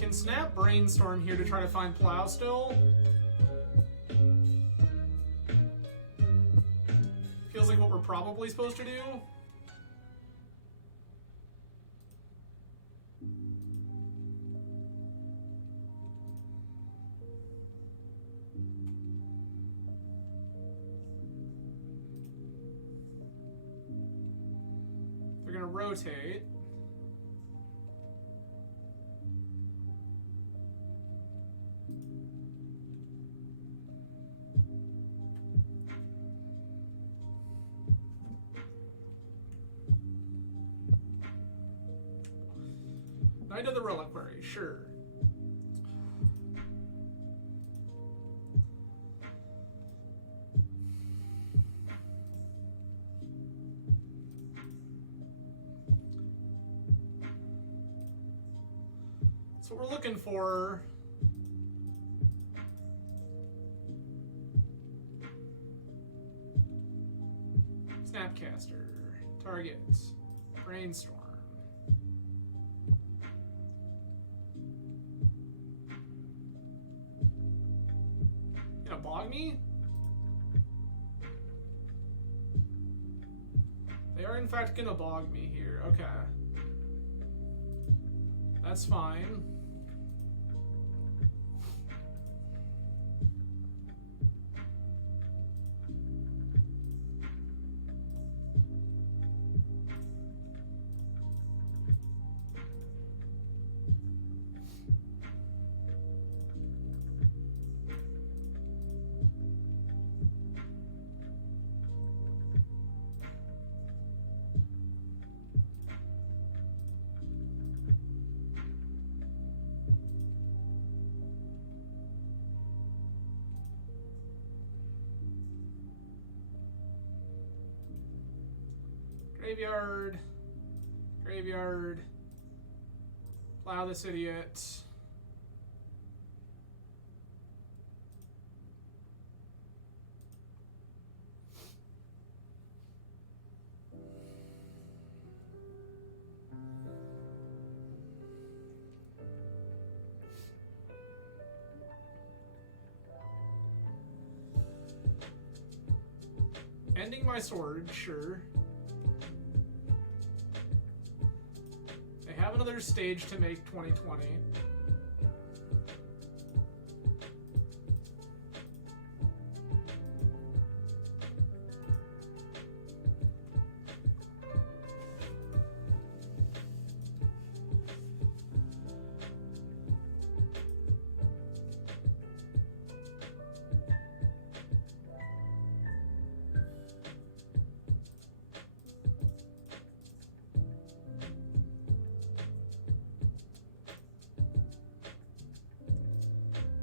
can snap Brainstorm here to try to find Plow still. Feels like what we're probably supposed to do. They're gonna rotate. Knight of the Reliquary, sure. That's what we're looking for. Snapcaster. Target. Brainstorm. Gonna bog me? They are in fact gonna bog me here. Okay. That's fine. Graveyard. Graveyard. Plow this idiot. Ending my sword, sure. They have another stage to make 2020.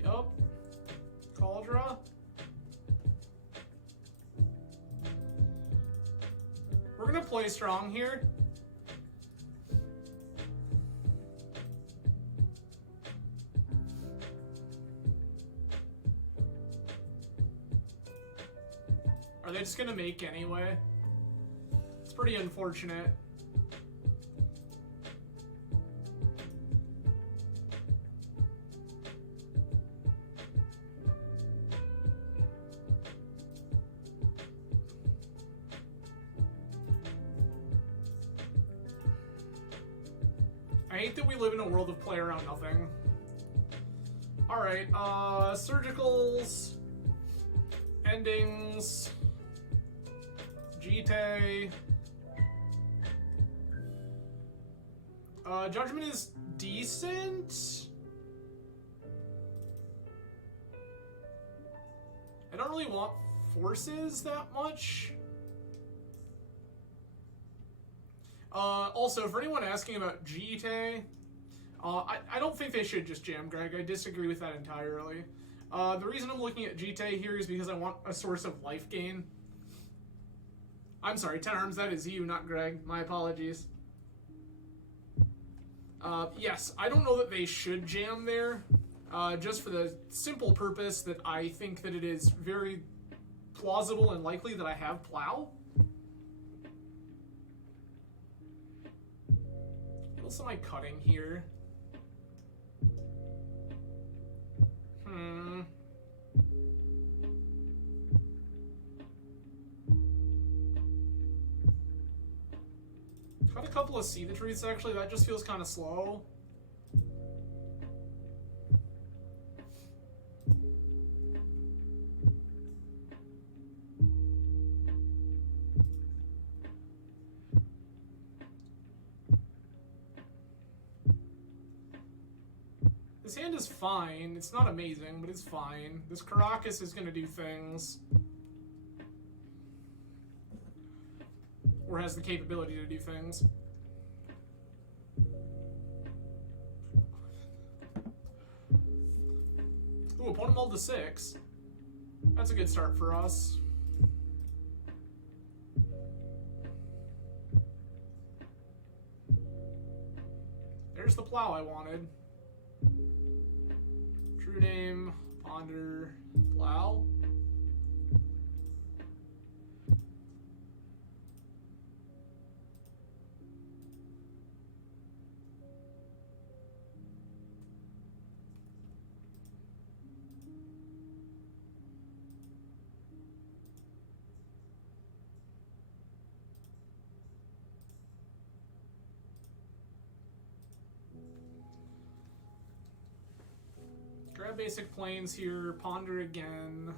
Yup. Cauldra. We're gonna play strong here. Are they just gonna make anyway? It's pretty unfortunate. I hate that we live in a world of play around nothing. Alright, surgicals, endings, GT. Judgment is decent. I don't really want forces that much. Also, for anyone asking about GT, I don't think they should just jam Greg. I disagree with that entirely. The reason I'm looking at GT here is because I want a source of life gain. I'm sorry, 10 Arms, that is you, not Greg. My apologies. Yes, I don't know that they should jam there, just for the simple purpose that I think that it is very plausible and likely that I have Plow. What else am I cutting here? Got a couple of See the Truths, actually. That just feels kind of slow. This hand is fine. It's not amazing, but it's fine. This Caracas is going to do things. Or has the capability to do things. Ooh, opponent mulled to 6. That's a good start for us. There's the plow I wanted. True name, ponder, plow. Grab basic planes here, ponder again.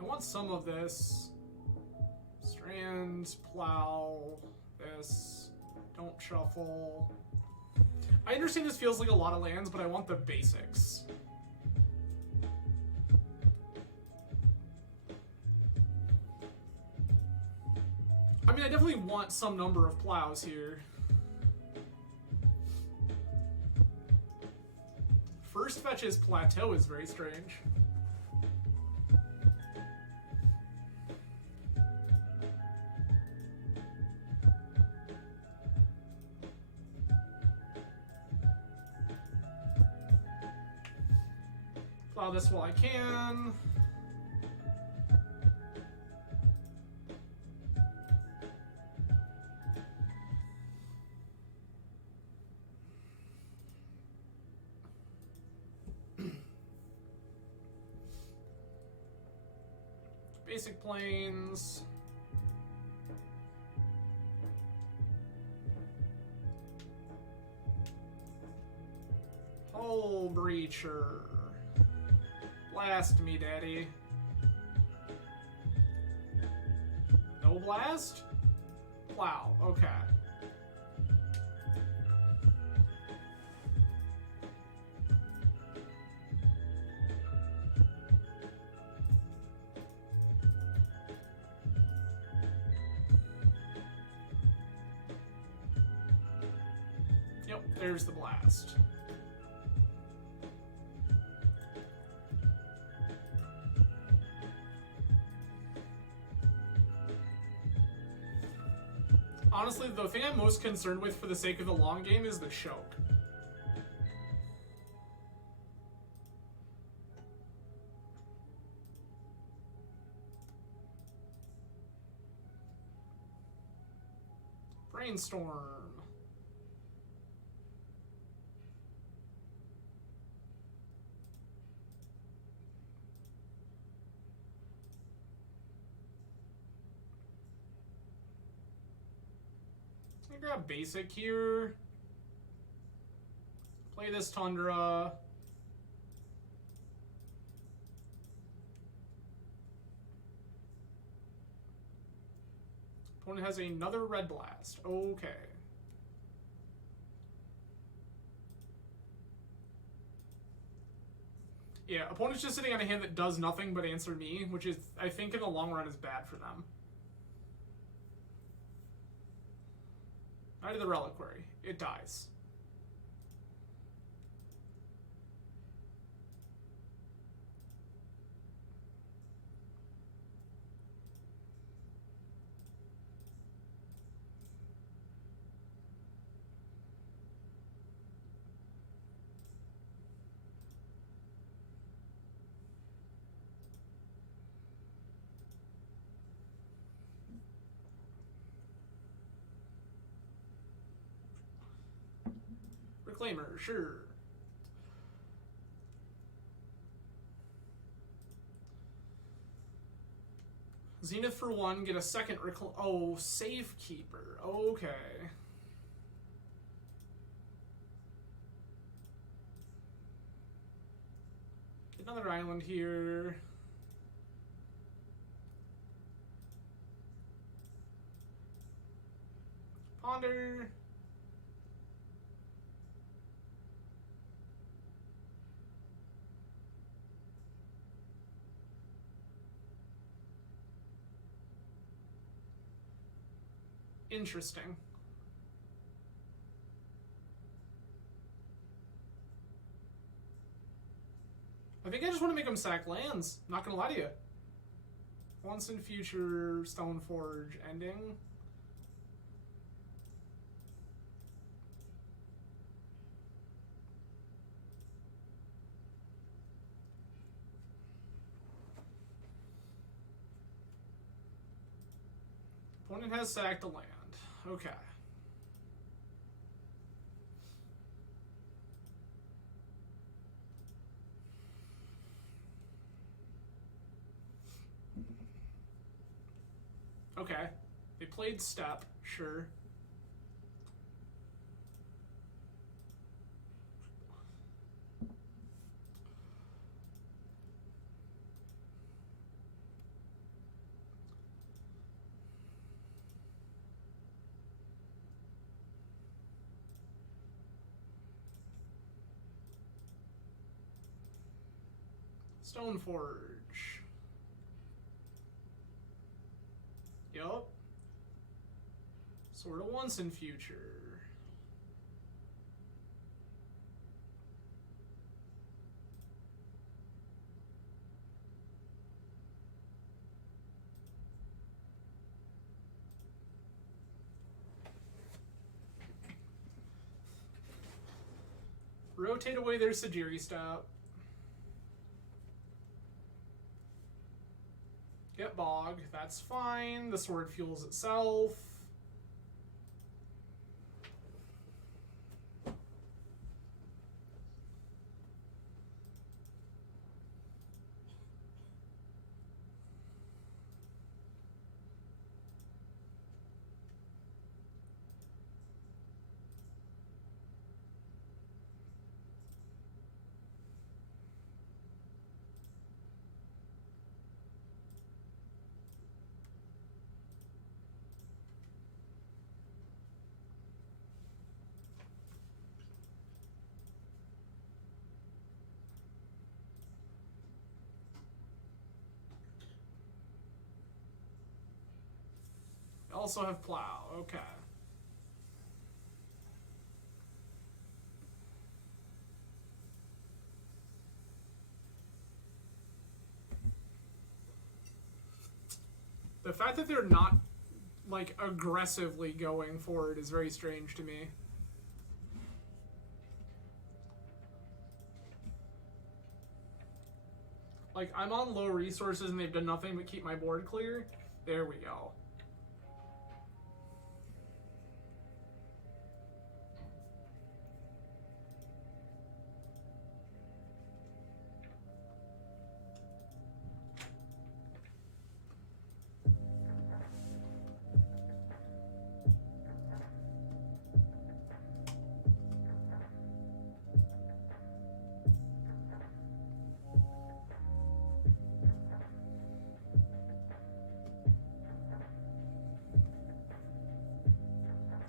I want some of this. Strand, plow, this. Don't shuffle. I understand this feels like a lot of lands, but I want the basics. I mean, I definitely want some number of plows here. First fetch's plateau is very strange. Plow this while I can. Basic planes. Hull Breacher. Blast me, daddy. No blast? Plow, okay. Yep, there's the blast. Honestly, the thing I'm most concerned with for the sake of the long game is the choke. Brainstorm. I'm gonna grab basic here. Play this Tundra. Opponent has another red blast. Okay. Yeah, opponent's just sitting on a hand that does nothing but answer me, which is, I think, in the long run is bad for them. Knight of the Reliquary. It dies. Reclaimer, sure. Zenith for 1, get a second oh, Safekeeper. Okay. Get another island here. Ponder. Interesting. I think I just want to make them sack lands. Not gonna lie to you. Once in future, Stoneforge ending. Opponent has sacked a land. Okay. Okay. They played step, sure. Stoneforge. Yup. Sort of once in future. Rotate away their Sajiri stop. Get Bog, that's fine. The sword fuels itself. Also have Plow, okay. The fact that they're not, like, aggressively going for it is very strange to me. Like, I'm on low resources and they've done nothing but keep my board clear. There we go.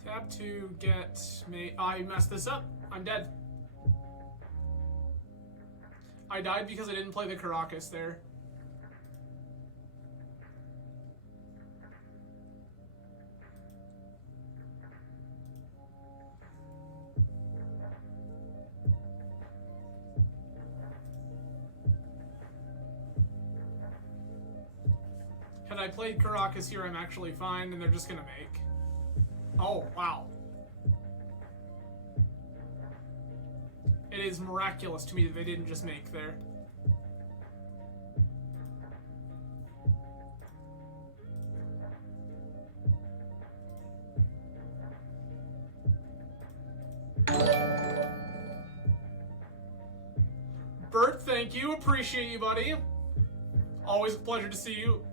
Tap to get me. I messed this up. I'm dead. I died because I didn't play the Caracas there. Had I played Caracas here, I'm actually fine, and they're just gonna make. Oh, wow. It is miraculous to me that they didn't just make there. Bert, thank you. Appreciate you, buddy. Always a pleasure to see you.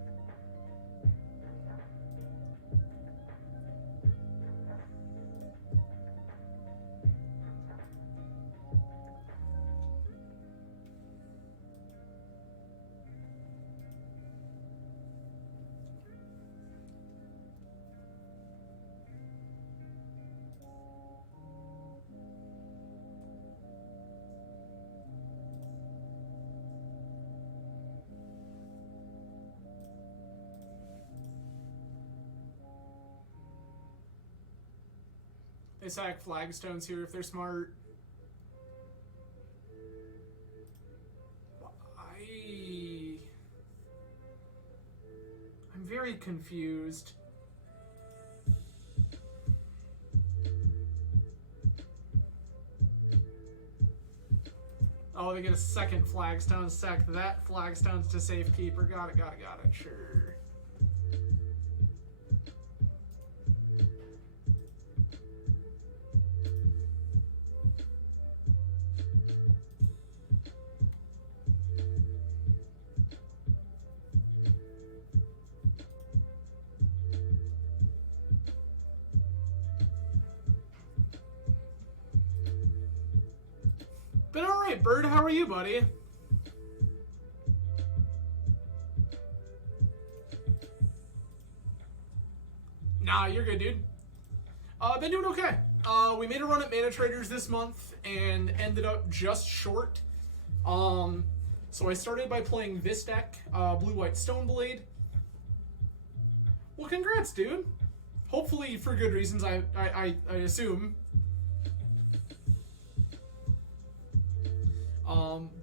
They sack flagstones here if they're smart. I'm very confused. Oh, they get a second flagstone. Sack that flagstones to safekeeper. Got it. Sure. Been alright, Bird. How are you, buddy? Nah, you're good, dude. Been doing okay. We made a run at Manatraders this month and ended up just short. So I started by playing this deck, blue-white Stoneblade. Well, congrats, dude. Hopefully for good reasons, I assume.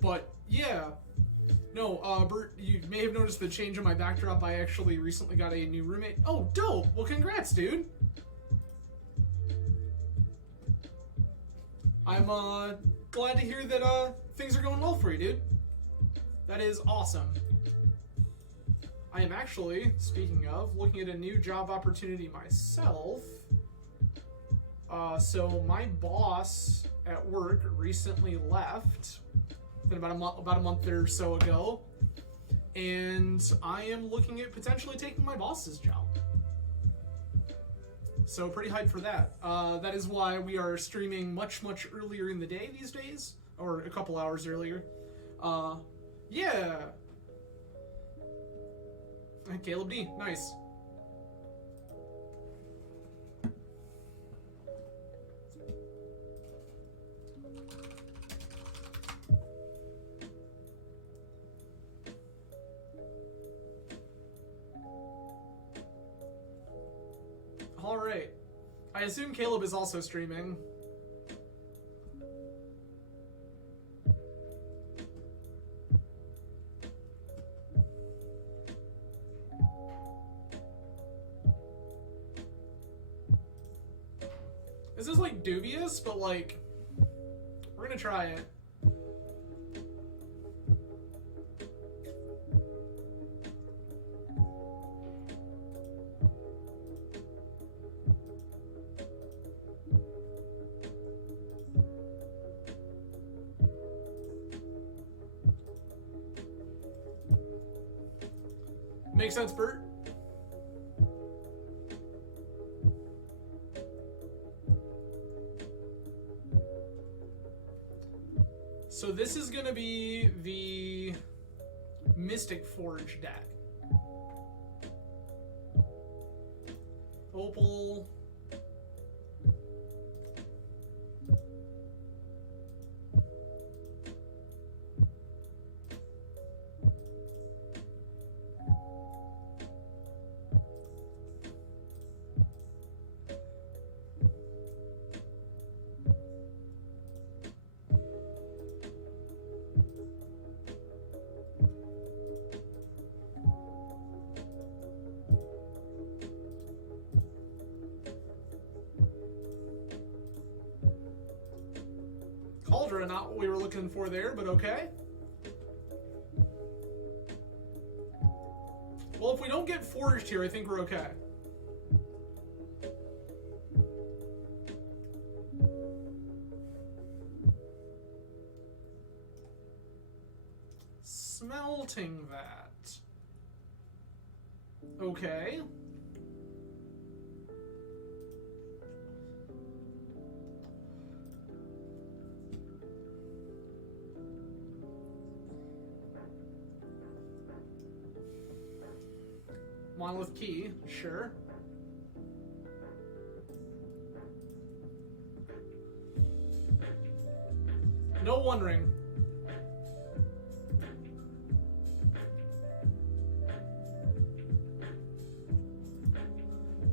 But yeah. No, Bert, you may have noticed the change in my backdrop. I actually recently got a new roommate. Oh, dope! Well, congrats, dude. I'm, glad to hear that, things are going well for you, dude. That is awesome. I am actually, speaking of, looking at a new job opportunity myself. So my boss at work recently left. About a month or so ago, and I am looking at potentially taking my boss's job. So pretty hyped for that. That is why we are streaming much earlier in the day these days, or a couple hours earlier. Yeah. Caleb D, nice. Alright. I assume Caleb is also streaming. This is like dubious, but like, we're gonna try it. Makes sense, Bert? So this is gonna be the Mystic Forge deck. Opal. Cauldron, not what we were looking for there, but okay. Well, if we don't get forged here, I think we're okay. Smelting that. Okay. Monolith key, sure. No wondering.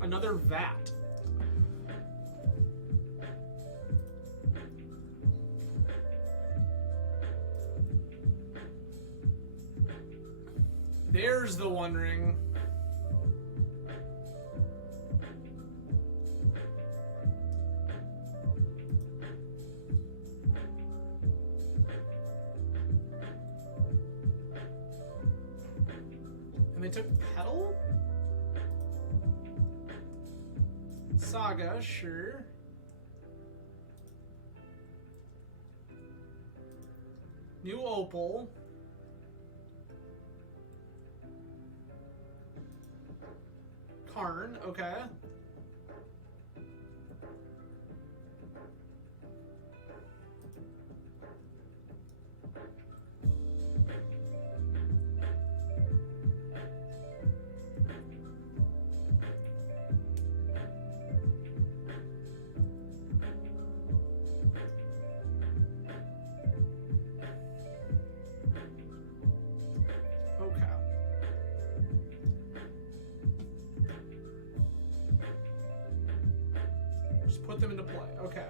Another vat. There's the One Ring. And they took Petal? Saga, sure. New Opal. Karn, okay. Put them into play. Okay.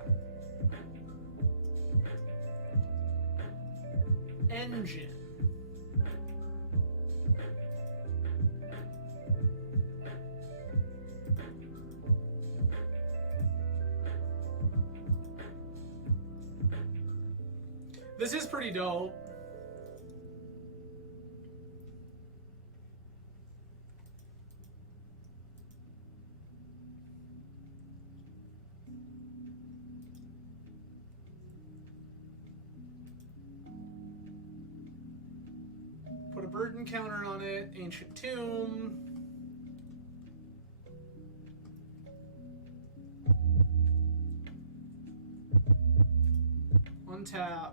Engine. This is pretty dope. Put a burden counter on it. Ancient Tomb. Untap.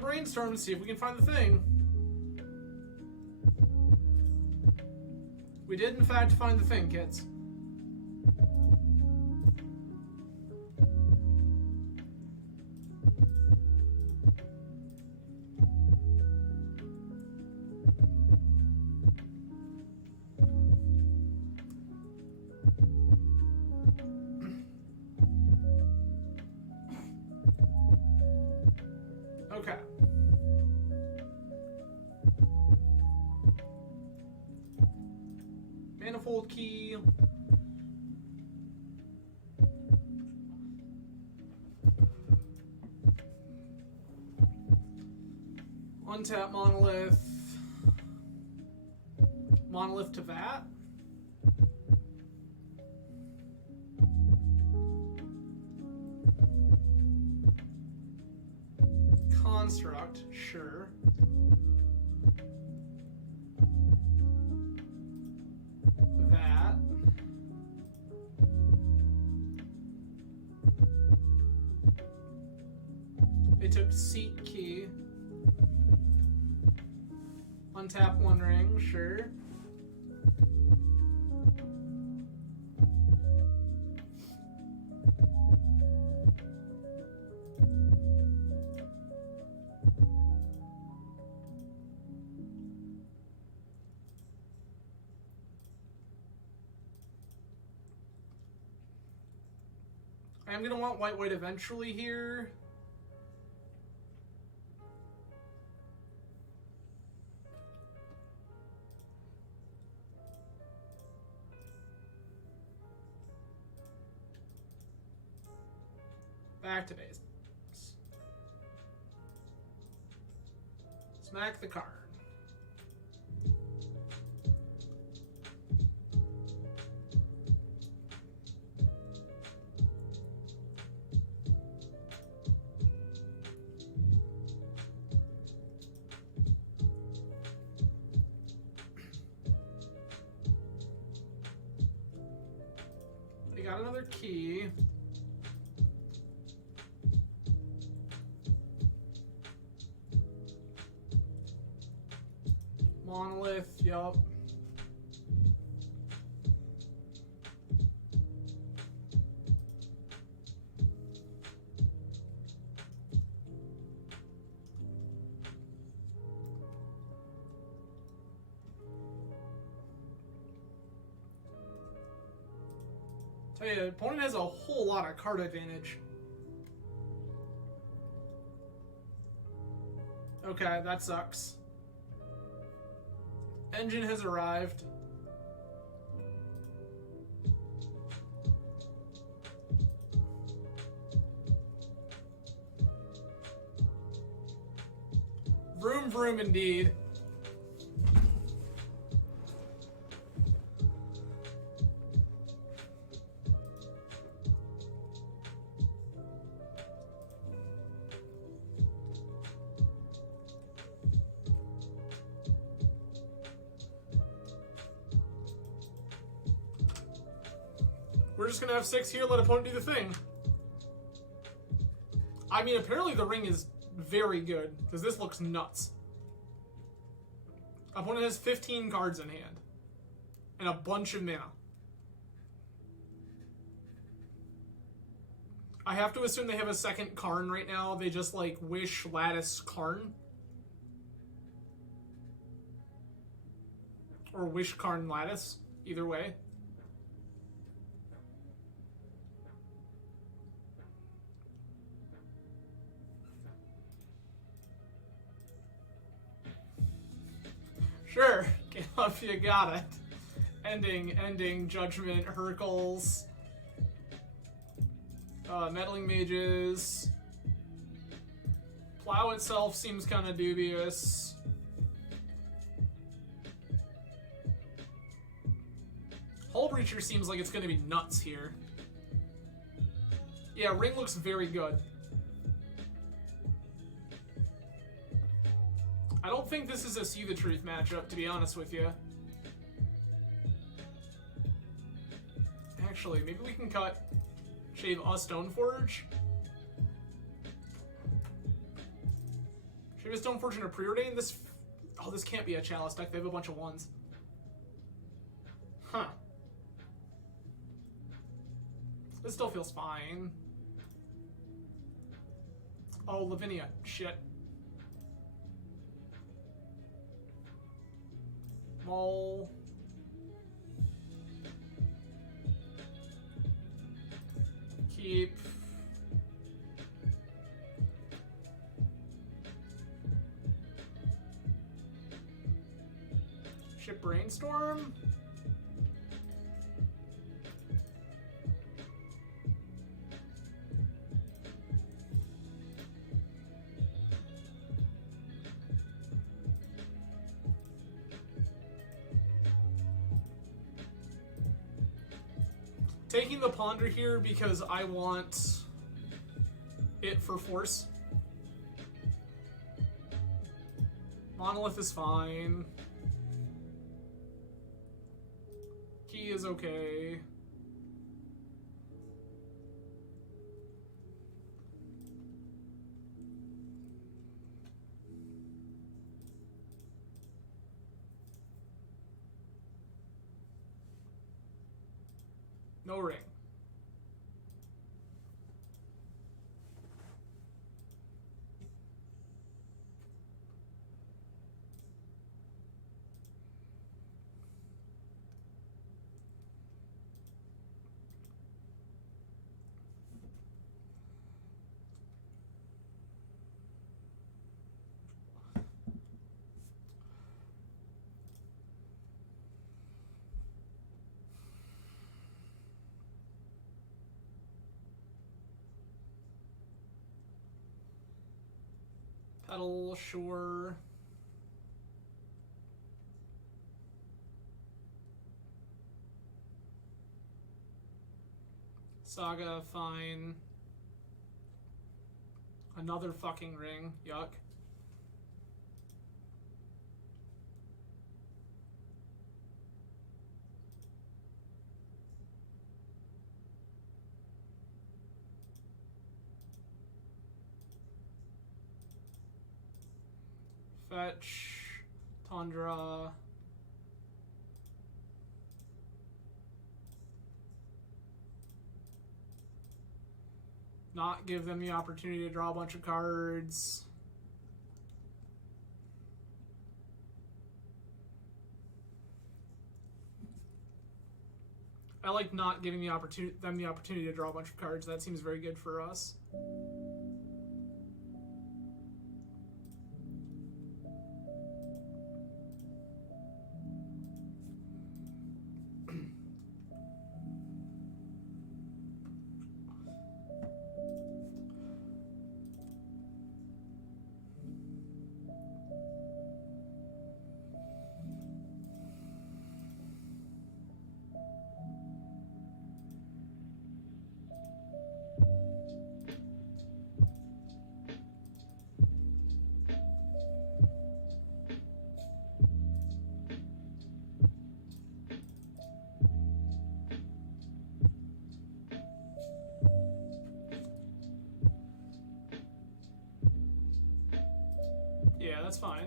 Brainstorm to see if we can find the thing. We did, in fact, find the thing, kids. Okay. Manifold key. Untap monolith. Monolith to that. Construct, sure. That. They took seat key. Untap One Ring, sure. I'm gonna want white eventually here. Back to base. Smack the card. They got another key. Monolith, yup. Tell you, opponent has a whole lot of card advantage. Okay, that sucks. Engine has arrived. Vroom vroom indeed. We're just gonna have 6 here, let opponent do the thing. I mean, apparently the ring is very good, because this looks nuts. Opponent has 15 cards in hand. And a bunch of mana. I have to assume they have a second Karn right now. They just, like, wish Lattice Karn. Or wish Karn Lattice. Either way. Sure, if you got it. Ending, Judgment, Hercules, Meddling Mages. Plow itself seems kind of dubious. Hull Breacher seems like it's going to be nuts here. Yeah, Ring looks very good. I don't think this is a See the Truth matchup, to be honest with you. Actually, maybe we can shave a Stoneforge. Shave a Stoneforge and a Preordain? This can't be a Chalice deck. They have a bunch of ones. Huh. This still feels fine. Oh, Lavinia. Shit. Mole. Keep. Ship Brainstorm. Taking the Ponder here because I want it for force. Monolith is fine. Key is okay. No ring. Petal, sure. Saga, fine. Another fucking ring, yuck. Fetch, Tundra. Not give them the opportunity to draw a bunch of cards. I like not giving them the opportunity to draw a bunch of cards. That seems very good for us. Yeah, that's fine.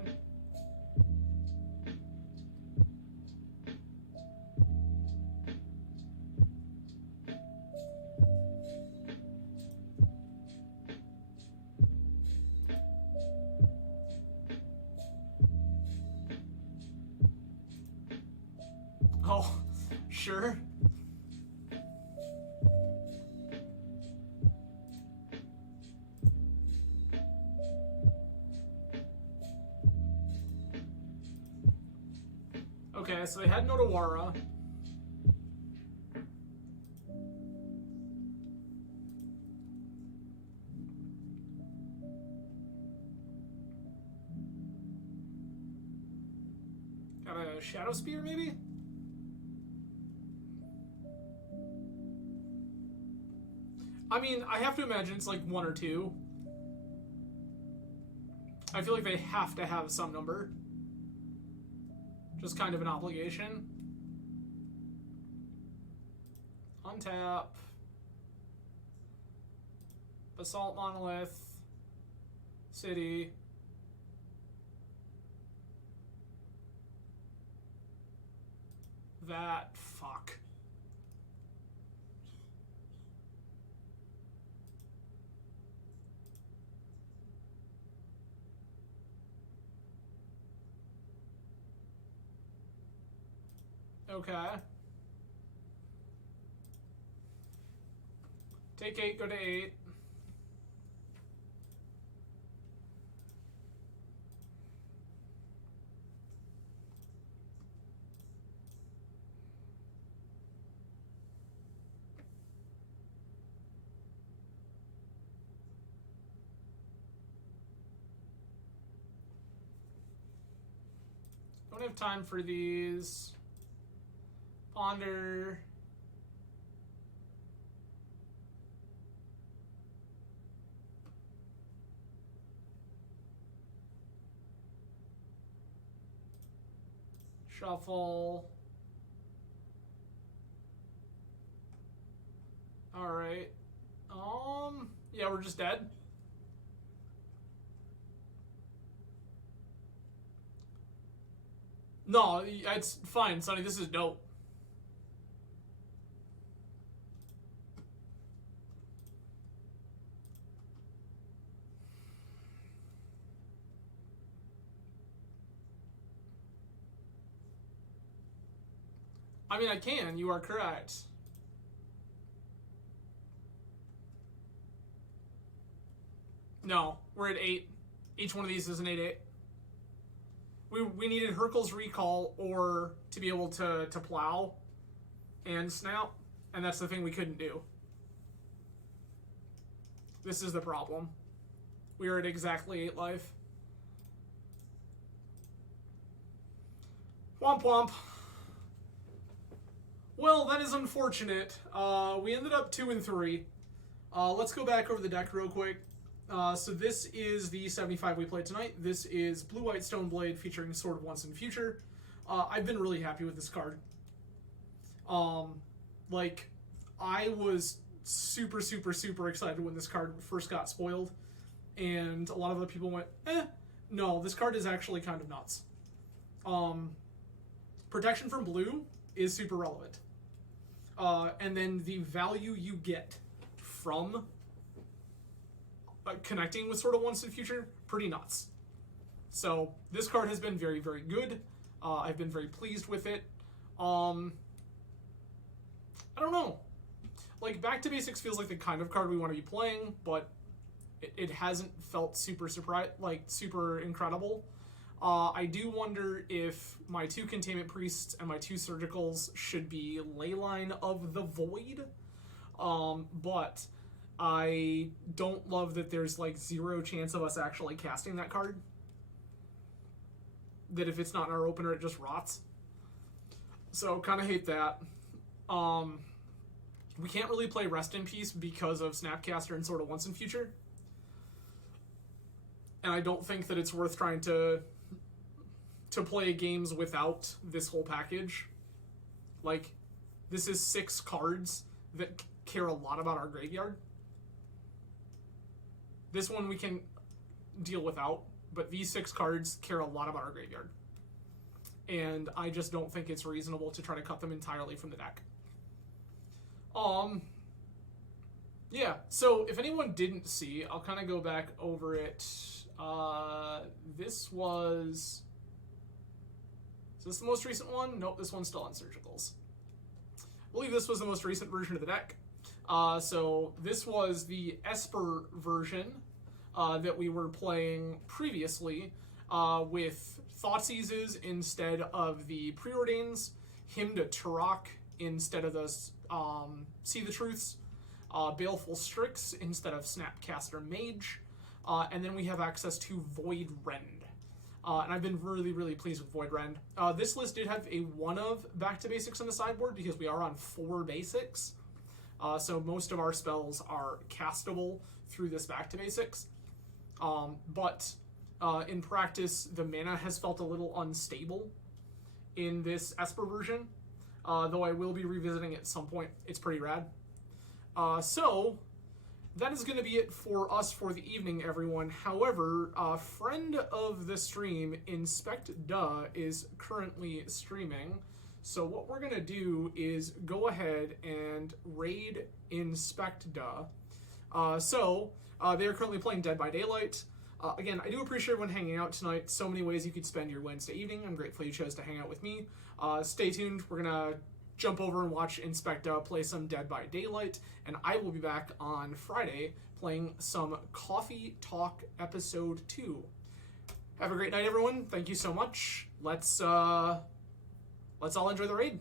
Oh, sure. Okay, so they had Notawara. Got a Shadow Spear, maybe? I mean, I have to imagine it's like 1 or 2. I feel like they have to have some number. Just kind of an obligation. Untap. Basalt Monolith. City. That. Fuck. Okay. Take 8, go to 8. Don't have time for these. Ponder. Shuffle. Alright. Yeah, we're just dead. No, it's fine, Sonny. This is dope. I mean, I can. You are correct. No, we're at 8. Each one of these is an 8-8. We needed Hercule's Recall or to be able to plow and snap, and that's the thing we couldn't do. This is the problem. We are at exactly 8 life. Womp womp. Well, that is unfortunate. We ended up 2 and 3. Let's go back over the deck real quick. So this is the 75 we played tonight. This is Blue-White Stoneblade featuring Sword of Once and Future. I've been really happy with this card. Like, I was super, super, super excited when this card first got spoiled. And a lot of other people went, no, this card is actually kind of nuts. Protection from blue is super relevant. And then the value you get from connecting with Sword of Once in the future, pretty nuts. So this card has been very, very good. I've been very pleased with it. I don't know. Like, Back to Basics feels like the kind of card we want to be playing, but it hasn't felt super super incredible. I do wonder if my 2 Containment Priests and my 2 Surgicals should be Leyline of the Void. But I don't love that there's like 0 chance of us actually casting that card. That if it's not in our opener, it just rots. So, kind of hate that. We can't really play Rest in Peace because of Snapcaster and Sword of Once and Future. And I don't think that it's worth trying to play games without this whole package. Like, this is 6 cards that care a lot about our graveyard. This one we can deal without, but these 6 cards care a lot about our graveyard. And I just don't think it's reasonable to try to cut them entirely from the deck. Yeah, so if anyone didn't see, I'll kind of go back over it. This was... Is this the most recent one? Nope, this one's still on Surgicals. I believe this was the most recent version of the deck. So this was the Esper version that we were playing previously with Thoughtseizes instead of the Preordains, Hymn to Turok instead of the See the Truths, Baleful Strix instead of Snapcaster Mage, and then we have access to Void Rend. And I've been really, really pleased with Void Rend. This list did have a 1 of Back to Basics on the sideboard because we are on 4 basics. So most of our spells are castable through this Back to Basics. But in practice, the mana has felt a little unstable in this Esper version. Though I will be revisiting it at some point. It's pretty rad. So, that is going to be it for us for the evening, everyone. However, a friend of the stream, Inspect Duh, is currently streaming. So what we're going to do is go ahead and raid Inspect Duh. They are currently playing Dead by Daylight. Again, I do appreciate everyone hanging out tonight. So many ways you could spend your Wednesday evening. I'm grateful you chose to hang out with me. Stay tuned. We're going to jump over and watch Inspecta play some Dead by Daylight, and I will be back on Friday playing some Coffee Talk Episode 2. Have a great night, everyone. Thank you so much. Let's all enjoy the raid.